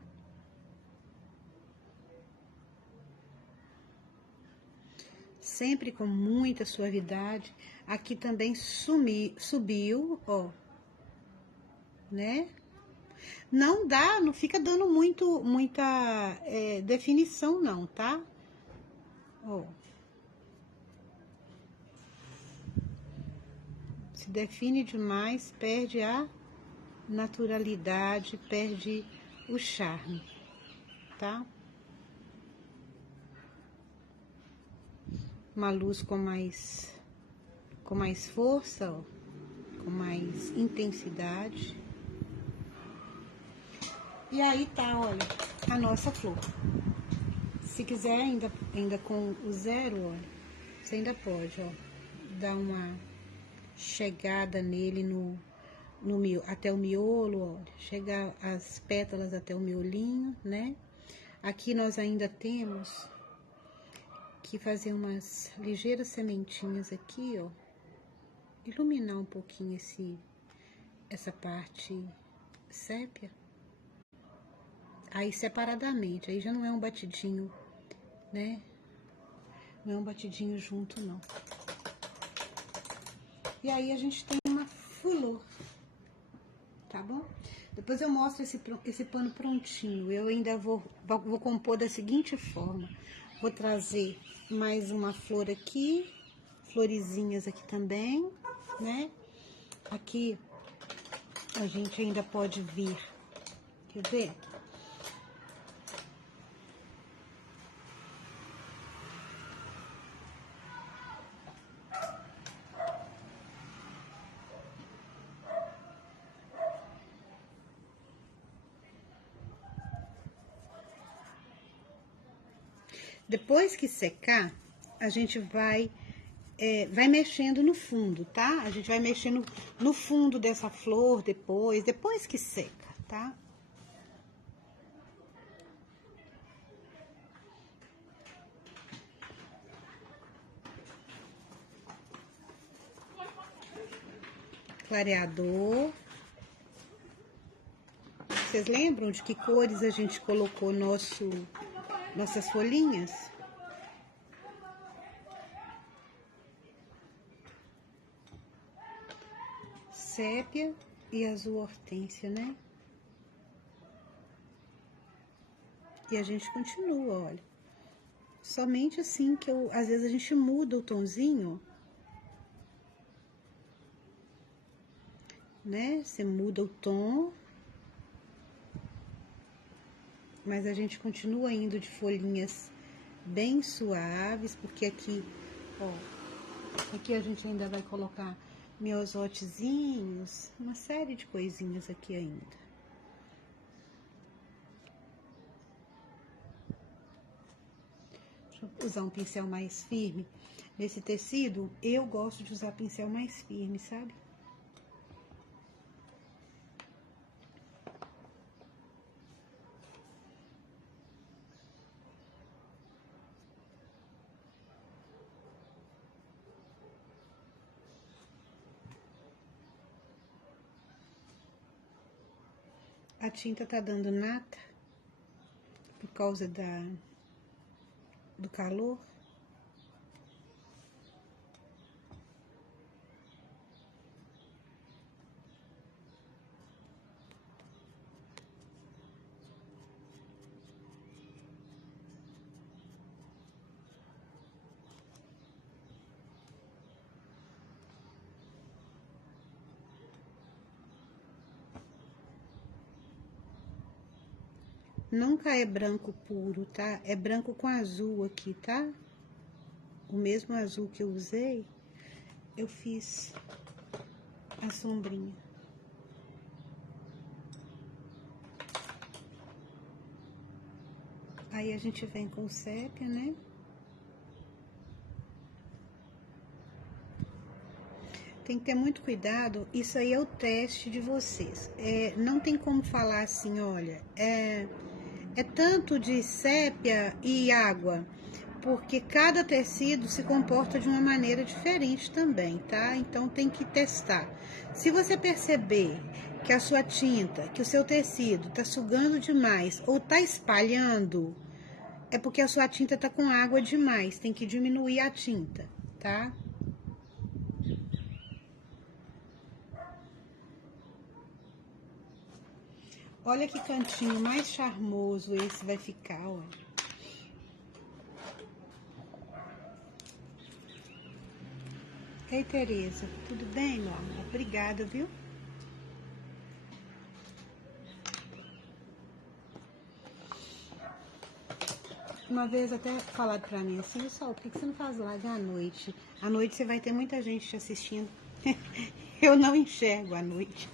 Sempre com muita suavidade. Aqui também subiu, ó, né? Não dá, não fica dando muita definição não, tá? Ó. Se define demais, perde a naturalidade, perde o charme, tá? Uma luz com mais força, ó, com mais intensidade. E aí tá, olha, a nossa flor. Se quiser ainda com o zero, olha, você ainda pode, ó, dar uma chegada nele até o miolo, olha, chegar as pétalas até o miolinho, né? Aqui nós ainda temos que fazer umas ligeiras sementinhas aqui, ó, iluminar um pouquinho essa parte sépia. Aí separadamente, aí já não é um batidinho, né? Não é um batidinho junto, não. E aí a gente tem uma flor, tá bom? Depois eu mostro esse pano prontinho. Eu ainda vou compor da seguinte forma. Vou trazer mais uma flor aqui, florezinhas aqui também, né? Aqui a gente ainda pode vir, quer ver? Depois que secar, a gente vai mexendo no fundo, tá? A gente vai mexendo no fundo dessa flor depois que seca, tá? Clareador. Vocês lembram de que cores a gente colocou nossas folhinhas? Sépia e azul hortênsia, né? E a gente continua, olha. Somente assim que às vezes a gente muda o tonzinho, né? Você muda o tom, mas a gente continua indo de folhinhas bem suaves, porque aqui, ó, aqui a gente ainda vai colocar miosotezinhos, uma série de coisinhas aqui ainda. Deixa eu usar um pincel mais firme. Nesse tecido, eu gosto de usar pincel mais firme, sabe? A tinta tá dando nata por causa do calor. Nunca é branco puro, tá? É branco com azul aqui, tá? O mesmo azul que eu usei, eu fiz a sombrinha. Aí a gente vem com sépia, né? Tem que ter muito cuidado, isso aí é o teste de vocês. Não tem como falar assim, olha, é tanto de sépia e água, porque cada tecido se comporta de uma maneira diferente também, tá? Então tem que testar. Se você perceber que a sua tinta, que o seu tecido tá sugando demais ou tá espalhando, é porque a sua tinta tá com água demais, tem que diminuir a tinta, tá? Olha que cantinho mais charmoso esse vai ficar, ó. Ei, Tereza, tudo bem, meu amor? Obrigada, viu? Uma vez até falaram pra mim assim, Sol, por que você não faz live à noite? À noite você vai ter muita gente te assistindo. Eu não enxergo à noite.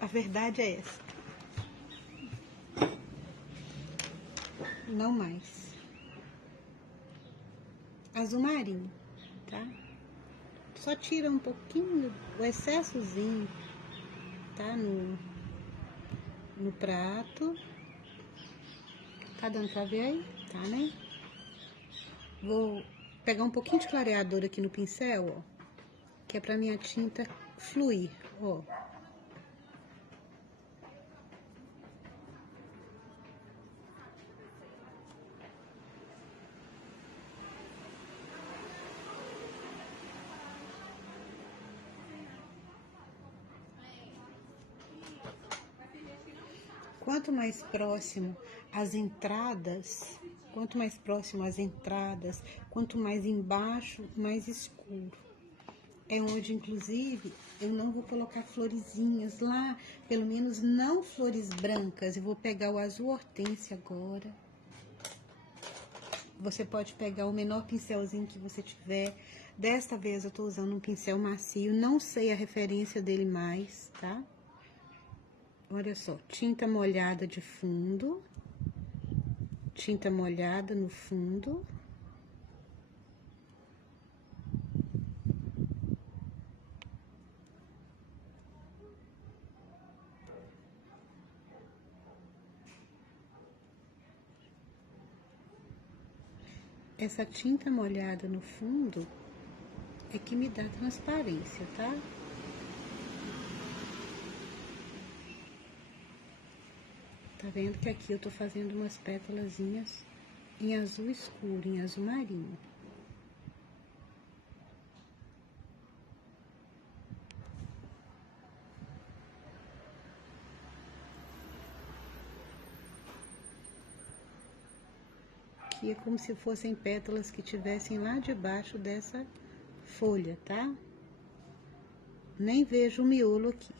A verdade é essa. Não mais. Azul marinho, tá? Só tira um pouquinho, o excessozinho, tá? No prato. Tá dando pra ver aí? Tá, né? Vou pegar um pouquinho de clareador aqui no pincel, ó. Que é pra minha tinta fluir, ó. Quanto mais próximo às entradas, quanto mais próximo às entradas, quanto mais embaixo, mais escuro. É onde, inclusive, eu não vou colocar florezinhas lá, pelo menos não flores brancas. Eu vou pegar o azul hortênsia agora. Você pode pegar o menor pincelzinho que você tiver. Desta vez eu tô usando um pincel macio, não sei a referência dele mais, tá? Olha só, tinta molhada de fundo, tinta molhada no fundo. Essa tinta molhada no fundo é que me dá transparência, tá? Tá vendo que aqui eu tô fazendo umas pétalazinhas em azul escuro, em azul marinho. Aqui é como se fossem pétalas que tivessem lá debaixo dessa folha, tá? Nem vejo o miolo aqui.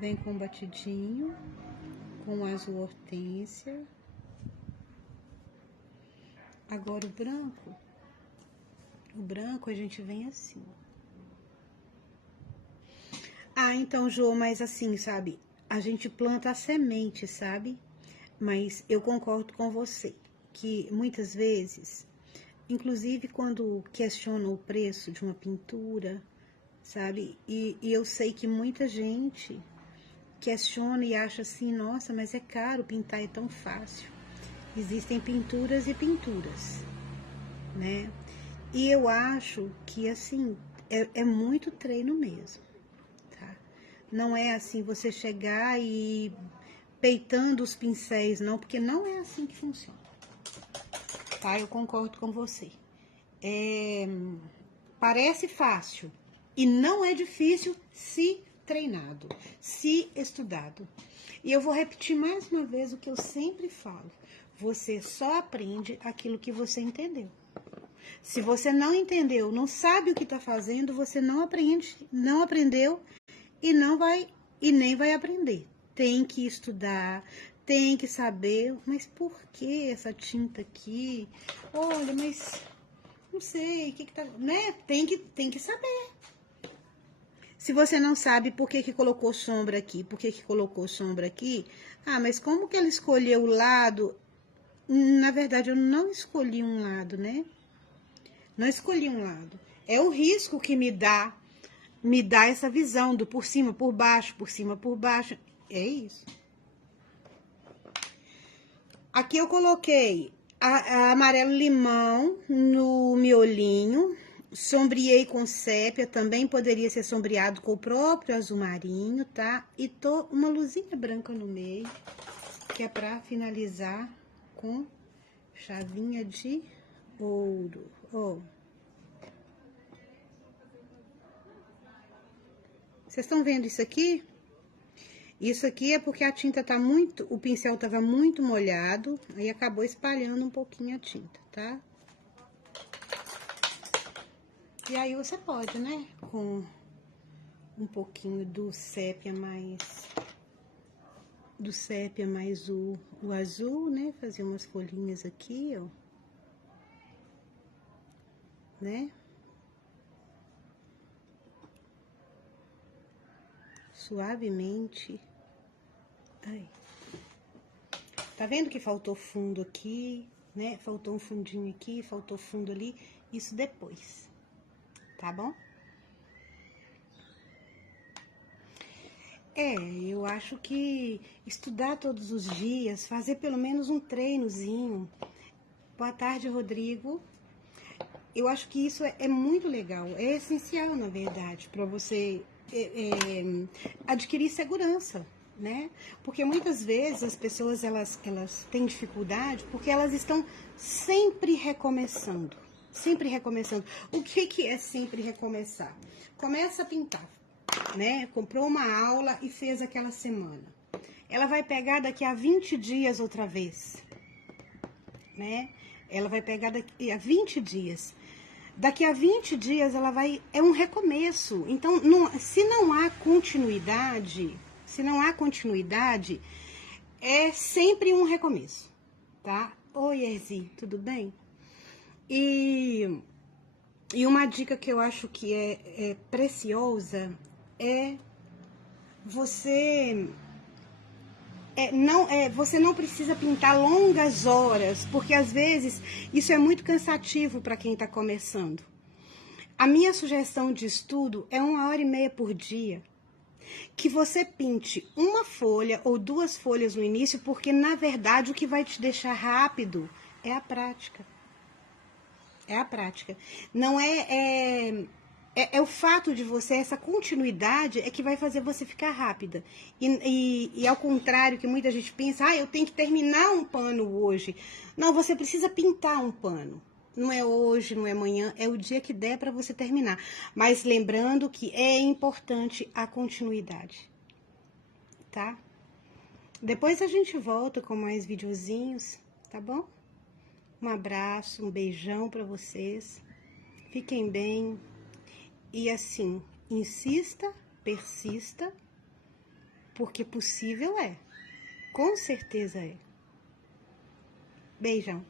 Vem com batidinho, com azul hortênsia. Agora o branco a gente vem assim. Ah, então, Jô, mas assim, sabe? A gente planta a semente, sabe? Mas eu concordo com você, que muitas vezes, inclusive quando questionam o preço de uma pintura, sabe? E eu sei que muita gente questiona e acha assim, nossa, mas é caro, pintar é tão fácil. Existem pinturas e pinturas, né? E eu acho que, assim, é muito treino mesmo, tá? Não é assim você chegar e peitando os pincéis, não, porque não é assim que funciona, tá? Eu concordo com você. Parece fácil e não é difícil se treinado, se estudado. E eu vou repetir mais uma vez o que eu sempre falo. Você só aprende aquilo que você entendeu. Se você não entendeu, não sabe o que está fazendo, você não aprende, não aprendeu e não vai e nem vai aprender. Tem que estudar, tem que saber, mas por que essa tinta aqui? Olha, mas não sei, o que tá, né? Tem que saber. Se você não sabe por que colocou sombra aqui, por que colocou sombra aqui, ah, mas como que ela escolheu o lado? Na verdade, eu não escolhi um lado, né? Não escolhi um lado. É o risco que me dá essa visão do por cima, por baixo, por cima, por baixo. É isso. Aqui eu coloquei a amarelo limão no miolinho, sombreei com sépia, também poderia ser sombreado com o próprio azul marinho, tá? E tô uma luzinha branca no meio, que é pra finalizar com chavinha de ouro, ó. Vocês estão vendo isso aqui? Isso aqui é porque a tinta tá muito, o pincel tava muito molhado, aí acabou espalhando um pouquinho a tinta, tá? E aí você pode, né, com um pouquinho do sépia mais o azul, né, fazer umas folhinhas aqui, ó, né? Suavemente. Ai. Tá vendo que faltou fundo aqui, né? Faltou um fundinho aqui, faltou fundo ali. Isso depois, tá bom? Eu acho que estudar todos os dias, fazer pelo menos um treinozinho. Boa tarde, Rodrigo. Eu acho que isso é muito legal, é essencial, na verdade, para você adquirir segurança, né? Porque muitas vezes as pessoas, elas têm dificuldade porque elas estão sempre recomeçando, sempre recomeçando. O que é sempre recomeçar? Começa a pintar, né? Comprou uma aula e fez aquela semana. Ela vai pegar daqui a 20 dias outra vez, né? Ela vai pegar daqui a 20 dias. Daqui a 20 dias ela vai... É um recomeço. Então, se não há continuidade, é sempre um recomeço, tá? Oi, Erzi, tudo bem? E uma dica que eu acho que é preciosa é você... você não precisa pintar longas horas, porque às vezes isso é muito cansativo para quem está começando. A minha sugestão de estudo é 1h30 por dia, que você pinte uma folha ou 2 folhas no início, porque na verdade o que vai te deixar rápido é a prática. É a prática. Não é o fato de você, essa continuidade é que vai fazer você ficar rápida. E ao contrário que muita gente pensa, eu tenho que terminar um pano hoje. Não, você precisa pintar um pano. Não é hoje, não é amanhã, é o dia que der para você terminar. Mas lembrando que é importante a continuidade, tá? Depois a gente volta com mais videozinhos, tá bom? Um abraço, um beijão para vocês. Fiquem bem. E assim, insista, persista, porque possível é. Com certeza é. Beijão.